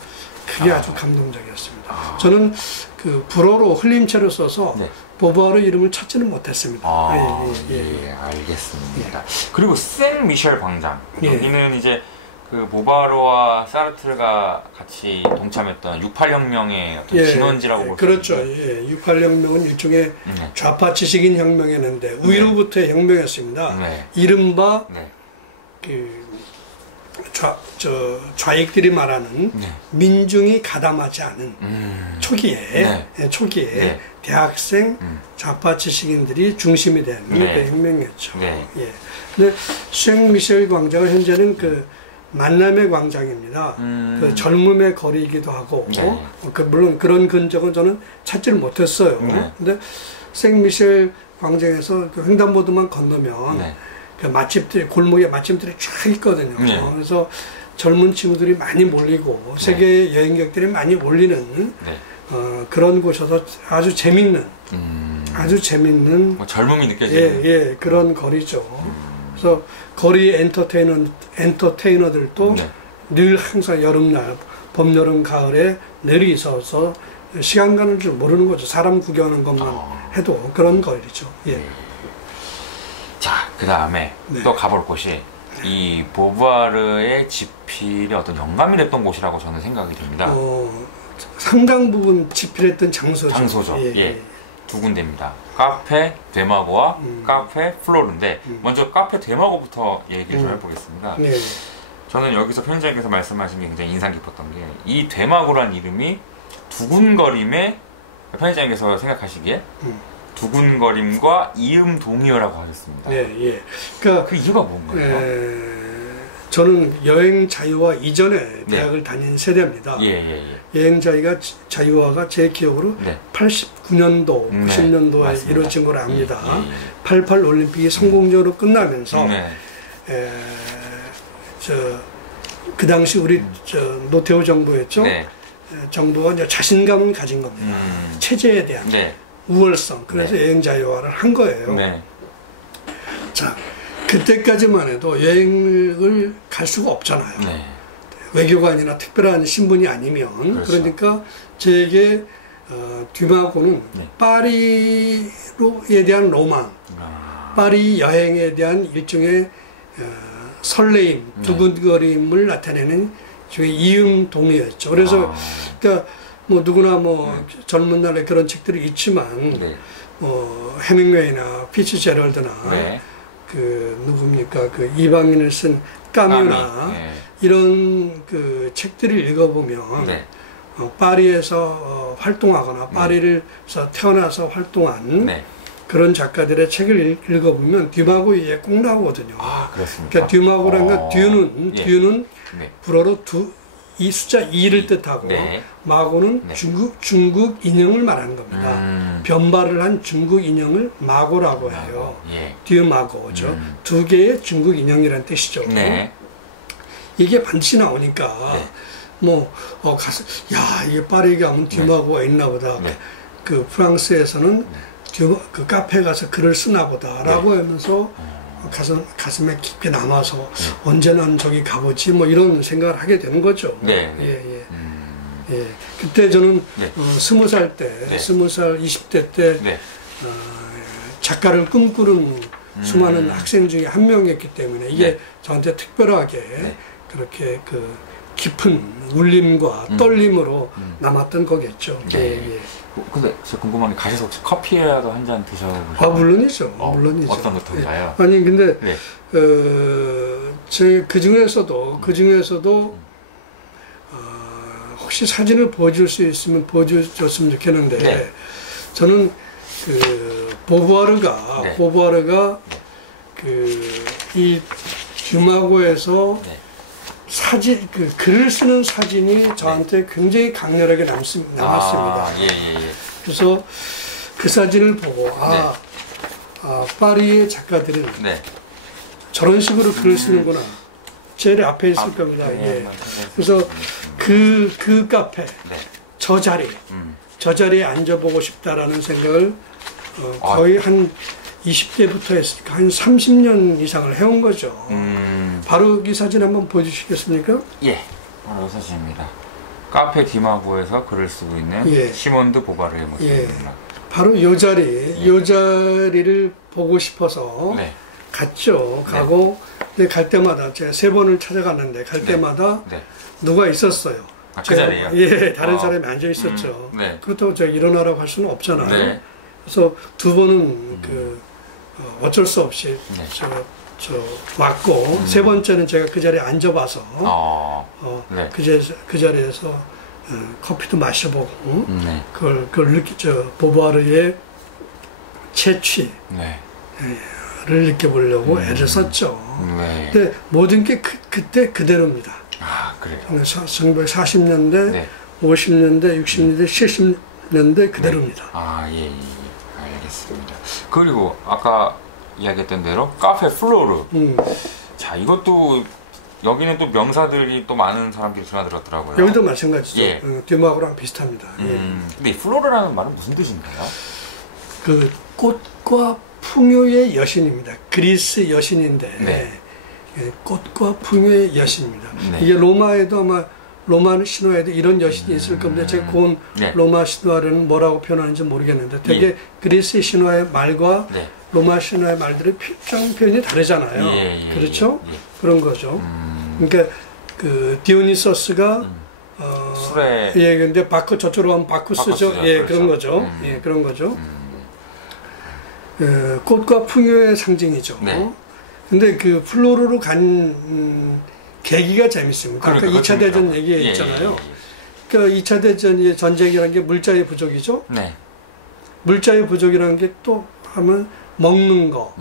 감동적이었습니다. 저는 그 불어로 흘림체로 써서 보부아르 이름을 찾지는 못했습니다. 알겠습니다. 그리고 생 미셸 광장 여기는 이제 그 보부아르와 사르트르가 같이 동참했던 68혁명의 어떤 진원지라고 볼 수 그렇죠. 있는데 68혁명은 일종의 좌파 지식인 혁명이었는데 우위로부터의 혁명이었습니다. 이른바 그 좌익들이 말하는 민중이 가담하지 않은 초기에 대학생 좌파 지식인들이 중심이 된 그 혁명이었죠. 근데 생 미셸 광장은 현재는 그 만남의 광장입니다. 그 젊음의 거리이기도 하고, 물론 그런 흔적은 저는 찾지를 못했어요. 근데 생미셸 광장에서 그 횡단보도만 건너면 그 맛집들이, 골목에 맛집들이 쫙 있거든요. 그래서 젊은 친구들이 많이 몰리고, 세계 여행객들이 많이 몰리는 그런 곳에서 아주 재밌는, 뭐 젊음이 느껴지는 그런 거리죠. 그래서 거리 엔터테이너들도 늘 항상 여름날, 봄, 여름, 가을에 늘 있어서 시간 가는 줄 모르는 거죠. 사람 구경하는 것만 해도 그런 거리죠. 자, 그 다음에 또 가볼 곳이 이 보부아르의 집필이 어떤 영감이 됐던 곳이라고 저는 생각이 됩니다. 상당 부분 집필했던 장소죠. 장소죠. 예. 두 군데입니다. 카페 데마고와 카페 플로르인데 먼저 카페 데마고부터 얘기를 좀 해보겠습니다. 네. 저는 여기서 편집장께서 말씀하신 게 굉장히 인상 깊었던 게 이 데마고란 이름이 두근거림의 편집장께서 생각하시기에 두근거림과 이음 동의어라고 하셨습니다. 예. 그러니까 그 이유가 뭔가요? 저는 여행 자유화 이전에 대학을 다닌 세대입니다. 여행 자유화가 제 기억으로 89년도, 90년도에 이루어진 걸 압니다. 88 올림픽이 성공적으로 끝나면서 그 당시 우리 노태우 정부였죠. 정부가 이제 자신감을 가진 겁니다. 체제에 대한 우월성. 그래서 여행 자유화를 한 거예요. 자, 그때까지만 해도 여행을 갈 수가 없잖아요. 외교관이나 특별한 신분이 아니면. 그렇죠. 그러니까 저에게 듀마고는 파리로에 대한 로망, 파리 여행에 대한 일종의 설레임, 두근거림을 나타내는 이음 동의였죠. 그래서 그러니까 뭐 누구나 뭐 젊은 날에 그런 책들이 있지만 뭐 해밍웨이나 피츠제럴드나 그 누굽니까 그 이방인을 쓴 까뮤나 이런 그 책들을 읽어보면 파리에서 활동하거나 파리에서 태어나서 활동한 그런 작가들의 책을 읽어보면 듀마고에 꼭 나오거든요. 그러니까 듀마고라는 건 듀는 불어로 이 숫자 2를 뜻하고 마고는 중국 인형을 말하는 겁니다. 변발을 한 중국 인형을 마고라고 해요. 듀마고죠. 두 개의 중국 인형이라는 뜻이죠. 이게 반드시 나오니까 가서 이게 파리 가면 듀마고가 있나 보다. 그 프랑스에서는 그 카페에 가서 글을 쓰나 보다라고 하면서 가슴에 깊게 남아서 언제는 저기 가보지 뭐 이런 생각을 하게 되는 거죠. 그때 저는 20살 때, 20살 20대 때 작가를 꿈꾸는 수많은 학생 중에 한 명이었기 때문에 이게 저한테 특별하게 그렇게 그 깊은 울림과 떨림으로 남았던 거겠죠. 근데 제가 궁금한 게 가셔서 혹시 커피라도 한 잔 드셔보셨나요? 물론이죠. 물론이죠. 어떤 것인가요? 아니 근데 제 그 중에서도 혹시 사진을 보여줄 수 있으면 보여줬으면 좋겠는데 저는 그 보부아르가 그 이 듀마고에서 사진, 그 글을 쓰는 사진이 저한테 굉장히 강렬하게 남았습니다. 그래서 그 사진을 보고 파리의 작가들은 저런 식으로 글을 쓰는구나. 제일 앞에 있을 겁니다. 그래서 그 카페, 저 자리에 앉아보고 싶다라는 생각을 거의 한 20대부터 했으니까 한 30년 이상을 해온 거죠. 바로 이 사진 한번 보여주시겠습니까? 바로 이 사진입니다. 카페 디마고에서 글을 쓰고 있는 시몬드 보바르의 모습입니다. 바로 이 자리를 보고 싶어서 갔죠. 가고 갈 때마다 제가 3번을 찾아갔는데 갈 때마다 누가 있었어요. 그 자리에요? 다른 사람이 앉아 있었죠. 그렇다고 제가 일어나라고 할 수는 없잖아요. 그래서 2번은 어쩔 수 없이 왔고 3번째는 제가 그 자리에 앉아봐서 그 자리에서 커피도 마셔보고 그걸 느끼죠. 보부아르의 채취를 느껴보려고 애를 썼죠. 근데 모든 게 그때 그대로입니다. 그래요? 1940년대, 50년대, 60년대, 70년대 그대로입니다. 알겠습니다. 그리고 아까 이야기했던 대로 카페 플로르. 자, 이것도 여기는 또 명사들이 또 많은 사람들이 드나들었더라고요. 여기도 마찬가지죠. 듀마고랑 비슷합니다. 근데 이 플로르라는 말은 무슨 뜻인가요? 그 꽃과 풍요의 여신입니다. 그리스 여신인데 꽃과 풍요의 여신입니다. 이게 로마에도 아마 로마 신화에도 이런 여신이 있을 겁니다. 제가 로마 신화를 뭐라고 표현하는지 모르겠는데 되게 그리스 신화의 말과 로마 신화의 말들의 필정 표현이 다르잖아요. 그렇죠? 그런 거죠. 그러니까 그 디오니소스가 술에 근데 저쪽으로 가면 바쿠스죠. 그렇죠. 그런 거죠. 그런 거죠. 꽃과 풍요의 상징이죠. 네. 근데 그 플로르로 간 계기가 재밌습니다. 아까 2차 대전 얘기했잖아요. 그러니까 2차 대전의 전쟁이라는 게 물자의 부족이죠. 네. 물자의 부족이라는 게 또 하면 먹는 거.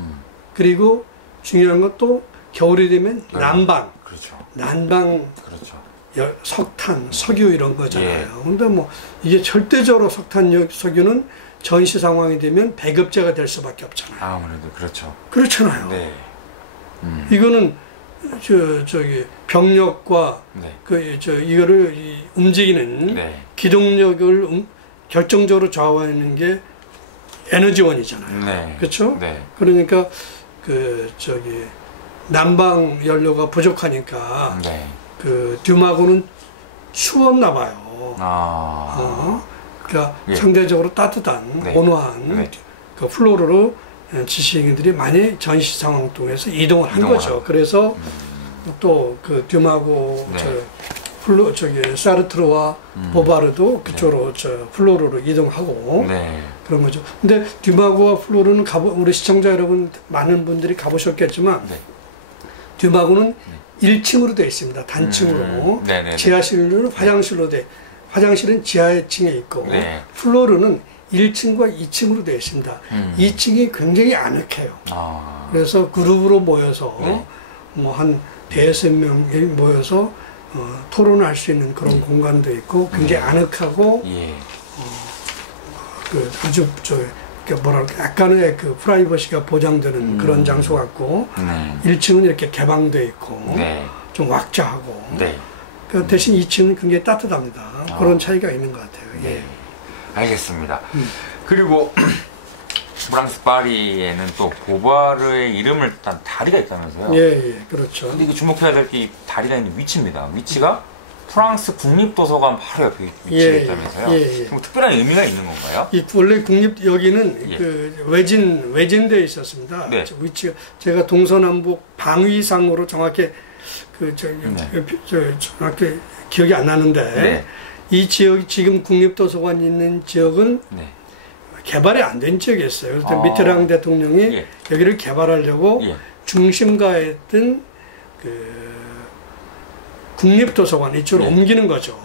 그리고 중요한 건 또 겨울이 되면 난방. 그렇죠. 난방. 그렇죠. 석탄, 석유 이런 거잖아요. 근데 뭐 이게 절대적으로 석탄, 석유는 전시 상황이 되면 배급제가 될 수밖에 없잖아요. 아무래도 그렇죠. 그렇잖아요. 네. 이거는 저기 병력과 이거를 움직이는 기동력을 결정적으로 좌우하는 게 에너지원이잖아요. 그렇죠? 그러니까 난방 연료가 부족하니까 그 듀마고는 추웠나 봐요. 그러니까 상대적으로 따뜻한 온화한 그 플로르로 지식인들이 많이 전시 상황 통해서 이동을 한 거죠. 그래서 또 그 듀마고 사르트르와 보바르도 그쪽으로 플로르로 이동하고 그런 거죠. 근데 듀마고와 플로르는 우리 시청자 여러분 많은 분들이 가보셨겠지만 듀마고는 1층으로 되어 있습니다. 단층으로. 지하실은 화장실은 지하층에 있고 플로르는 1층과 2층으로 되어 있습니다. 2층이 굉장히 아늑해요. 그래서 그룹으로 모여서 뭐 한 대여섯 명이 모여서 토론할 수 있는 그런 공간도 있고 굉장히 아늑하고 그 아주 뭐랄까 약간의 그 프라이버시가 보장되는 그런 장소 같고 1층은 이렇게 개방되어 있고 좀 왁자하고 그 대신 2층은 굉장히 따뜻합니다. 그런 차이가 있는 것 같아요. 알겠습니다. 그리고 프랑스 파리에는 또 보바르의 이름을 딴 다리가 있다면서요? 그렇죠. 근데 이거 주목해야 될 게 이 다리가 있는 위치입니다. 위치가 프랑스 국립도서관 바로 옆에 위치해 있다면서요? 뭐 특별한 의미가 있는 건가요? 원래 여기는 그 외진되어 있었습니다. 위치가 제가 동서남북 방위상으로 정확히 정확히 기억이 안 나는데 이 지역이 지금 국립도서관이 있는 지역은 개발이 안 된 지역이었어요. 그래서 미테랑 대통령이 여기를 개발하려고 중심가했던 그 국립도서관 이쪽으로 옮기는 거죠.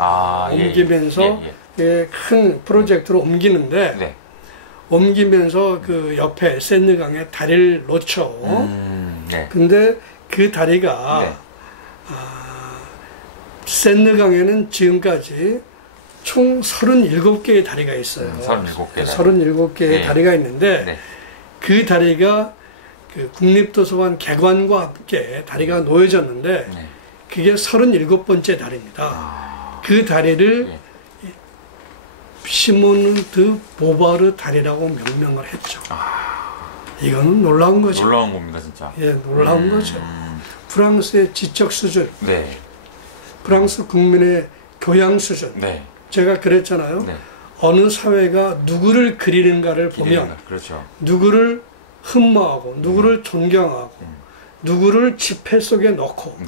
옮기면서 큰 프로젝트로 옮기는데 옮기면서 그 옆에 세느강에 다리를 놓쳐. 근데 그 다리가 세느강에는 지금까지 총 37개의 다리가 있어요. 37개의 다리가 있는데 그 다리가 그 국립도서관 개관과 함께 다리가 놓여졌는데 그게 37번째 다리입니다. 그 다리를 시몬 드 보바르 다리라고 명명을 했죠. 이거는 놀라운 거죠. 놀라운 겁니다, 진짜. 놀라운 거죠. 프랑스의 지적 수준, 프랑스 국민의 교양 수준. 제가 그랬잖아요. 어느 사회가 누구를 그리는가를 보면 누구를 흠모하고 누구를 존경하고 누구를 지폐 속에 넣고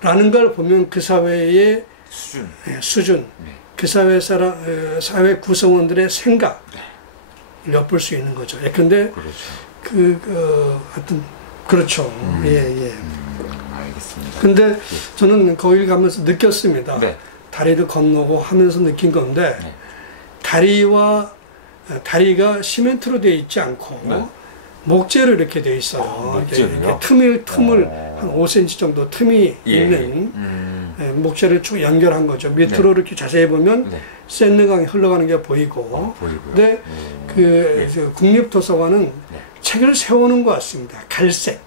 라는 걸 보면 그 사회의 수준 그 사회 구성원들의 생각을 엿볼 수 있는 거죠. 근데 하여튼 그렇죠. 알겠습니다. 근데 저는 거길 가면서 느꼈습니다. 다리를 건너고 하면서 느낀 건데 다리가 시멘트로 되어 있지 않고 목재로 이렇게 되어 있어요. 이렇게 틈을 한 5cm 정도 틈이 있는 목재를 쭉 연결한 거죠. 밑으로 이렇게 자세히 보면 세느강이 흘러가는 게 보이고 근데 그 국립도서관은 책을 세우는 것 같습니다. 갈색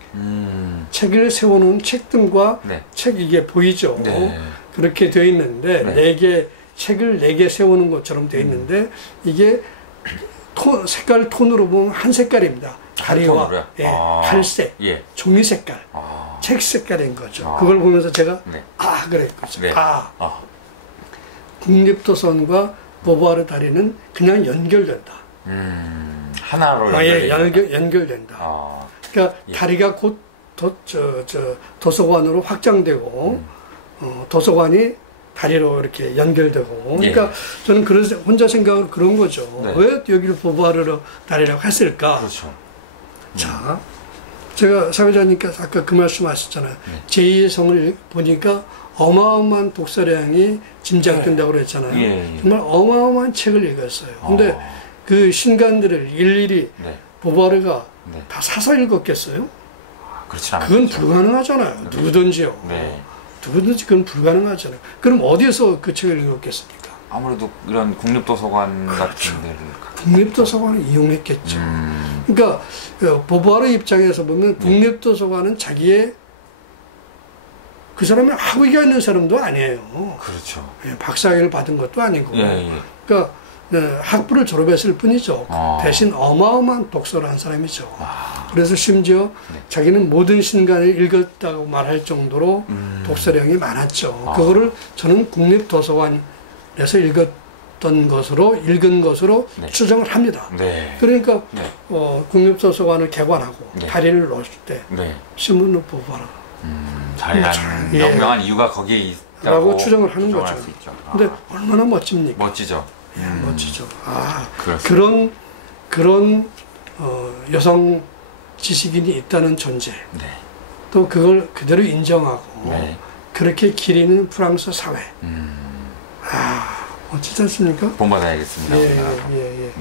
책을 세우는 책등과 책 이게 보이죠. 그렇게 되어 있는데 책을 4개 세우는 것처럼 되어 있는데 이게 색깔 톤으로 보면 한 색깔입니다. 다리와 갈색, 종이 색깔, 책 색깔인 거죠. 그걸 보면서 제가 그랬거든요. 국립도서관과 보바르 다리는 그냥 연결된다. 하나로 예, 연결된다. 그러니까 예. 다리가 곧 도서관으로 확장되고 도서관이 다리로 이렇게 연결되고 그러니까 예. 저는 그래서 혼자 생각을 그런 거죠. 네. 왜 여기를 보부아르로 다리라고 했을까? 그렇죠. 자, 제가 사회자님께서 아까 그 말씀하셨잖아요. 제2의 성을 보니까 어마어마한 독서량이 짐작된다고 그랬잖아요. 예. 정말 어마어마한 책을 읽었어요. 근데 그 신간들을 일일이 네. 보부아르가 네. 다 사서 읽었겠어요? 그렇진 않죠. 그건 불가능하잖아요. 누구든지요. 네. 누구든지 그건 불가능하잖아요. 그럼 어디에서 그 책을 읽었겠습니까? 아무래도 이런 국립도서관 같은 데를 국립도서관을 이용했겠죠. 그러니까 보부아르 입장에서 보면 국립도서관은 자기의 그 사람이 학위가 있는 사람도 아니에요. 그렇죠. 박사학위를 받은 것도 아니고. 예. 그러니까 학부를 졸업했을 뿐이죠. 대신 어마어마한 독서를 한 사람이죠. 그래서 심지어 자기는 모든 신간을 읽었다고 말할 정도로 독서량이 많았죠. 그거를 저는 국립도서관에서 읽은 것으로 네. 추정을 합니다. 네. 그러니까 네. 국립도서관을 개관하고 네. 다리를 놓을 때 네. 신문을 보봐라. 다리라는 예. 명명한 이유가 거기에 있다고 라고 추정을 하는 거죠. 수 있죠. 근데 얼마나 멋집니까? 멋지죠. 멋지죠. 그렇습니다. 그런 여성 지식인이 있다는 존재. 네. 또 그걸 그대로 인정하고 네. 그렇게 기리는 프랑스 사회. 멋지지 않습니까? 본받아야겠습니다. 예.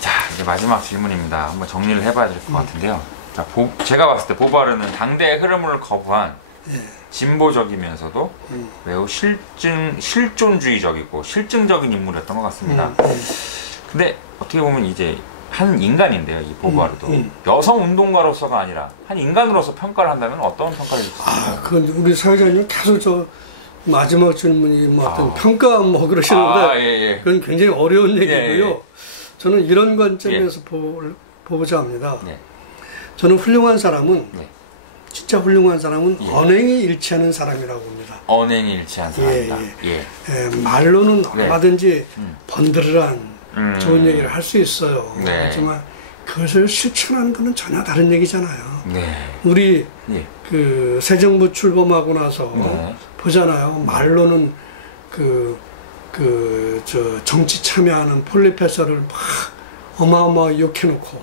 자, 이제 마지막 질문입니다. 한번 정리를 해봐야 될 것 같은데요. 자, 제가 봤을 때 보부아르는 당대의 흐름을 거부한 진보적이면서도 매우 실존주의적이고 실증적인 인물이었던 것 같습니다. 근데 어떻게 보면 이제 한 인간인데요, 이 보부아르도 여성 운동가로서가 아니라 한 인간으로서 평가를 한다면 어떤 평가를 해주십니까? 그건 우리 사회자님 계속 마지막 질문이 뭐 어떤 평가 뭐 그러시는데 그건 굉장히 어려운 얘기고요. 저는 이런 관점에서 보고자 합니다. 저는 훌륭한 사람은 진짜 훌륭한 사람은 언행이 일치하는 사람이라고 봅니다. 언행이 일치한 사람이다. 말로는 얼마든지 번들어한 좋은 얘기를 할 수 있어요. 하지만 그것을 실천하는 것은 전혀 다른 얘기잖아요. 우리 그 새 정부 출범하고 나서 보잖아요. 말로는 저 정치 참여하는 폴리페서를 막 어마어마하게 욕해놓고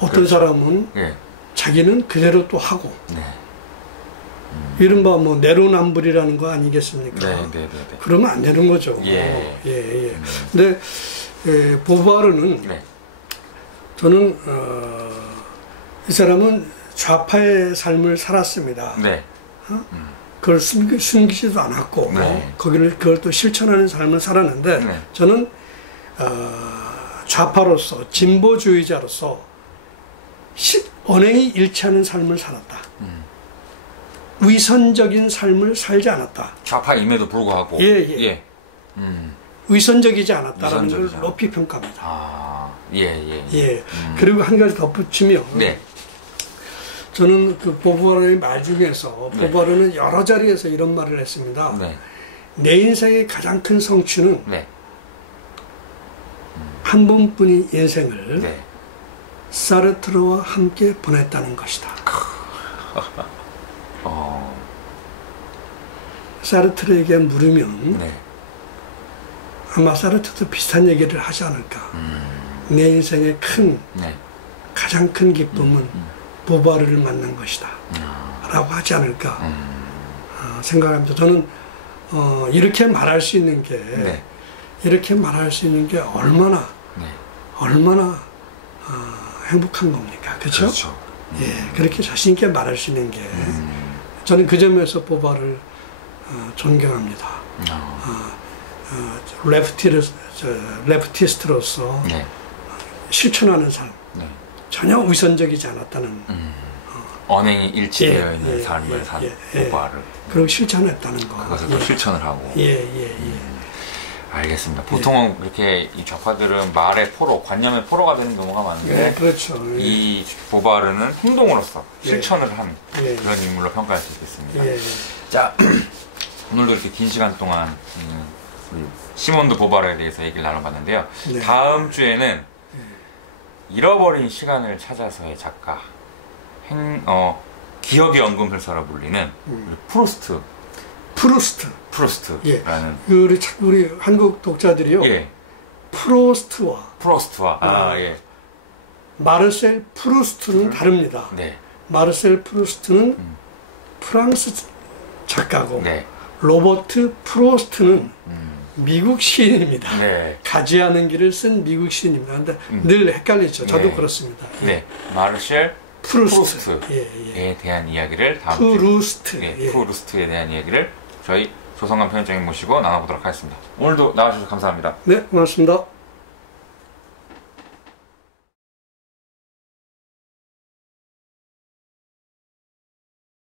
어떤 사람은 자기는 그대로 또 하고 이른바 뭐 내로남불이라는 거 아니겠습니까? 그러면 안 되는 거죠. 근데 보부아르는 저는 이 사람은 좌파의 삶을 살았습니다. 그걸 숨기지도 않았고 그걸 또 실천하는 삶을 살았는데 저는 좌파로서 진보주의자로서 언행이 일치하는 삶을 살았다. 위선적인 삶을 살지 않았다. 좌파임에도 불구하고. 위선적이지 않았다라는 걸 높이 평가합니다. 그리고 한 가지 덧붙이면 저는 그 보부아르의 말 중에서 보부아르는 여러 자리에서 이런 말을 했습니다. 내 인생의 가장 큰 성취는 한 번뿐인 인생을 사르트르와 함께 보냈다는 것이다. 사르트르에게 물으면 아마 사르트르도 비슷한 얘기를 하지 않을까. 내 인생의 가장 큰 기쁨은 보부아르를 만난 것이다 라고 하지 않을까 생각합니다. 저는 이렇게 말할 수 있는 게 얼마나 행복한 겁니까? 그렇죠? 그렇게 자신 있게 말할 수 있는 게 저는 그 점에서 보부아르를 존경합니다. 레프티스트로서 실천하는 삶, 전혀 위선적이지 않았다는 언행이 일치되어 있는 삶을 산 보부아르. 그리고 실천했다는 거. 그것을 또 실천을 하고. 알겠습니다. 보통은 이렇게 이 좌파들은 말의 포로, 관념의 포로가 되는 경우가 많은데 이 보부아르는 행동으로서 실천을 한 그런 인물로 평가할 수 있겠습니다. 자, 오늘도 이렇게 긴 시간 동안 시몬 드 보바르에 대해서 얘기를 나눠봤는데요. 네. 다음 주에는 잃어버린 시간을 찾아서의 작가, 기억의 연금술사로 불리는 프루스트라는 예. 우리 한국 독자들이요. 예. 프로스트와 예. 마르셀 프루스트는 다릅니다. 네. 마르셀 프루스트는 프랑스 작가고 네. 로버트 프로스트는 미국 시인입니다. 네. 가지 않은 길을 쓴 미국 시인입니다. 근데 늘 헷갈리죠. 저도 네. 그렇습니다. 네. 마르셀 프루스트에 대한 이야기를 다음 주에 프루스트에 대한 이야기를 저희 조성관 편집장님 모시고 나눠보도록 하겠습니다. 오늘도 나와주셔서 감사합니다. 네, 고맙습니다.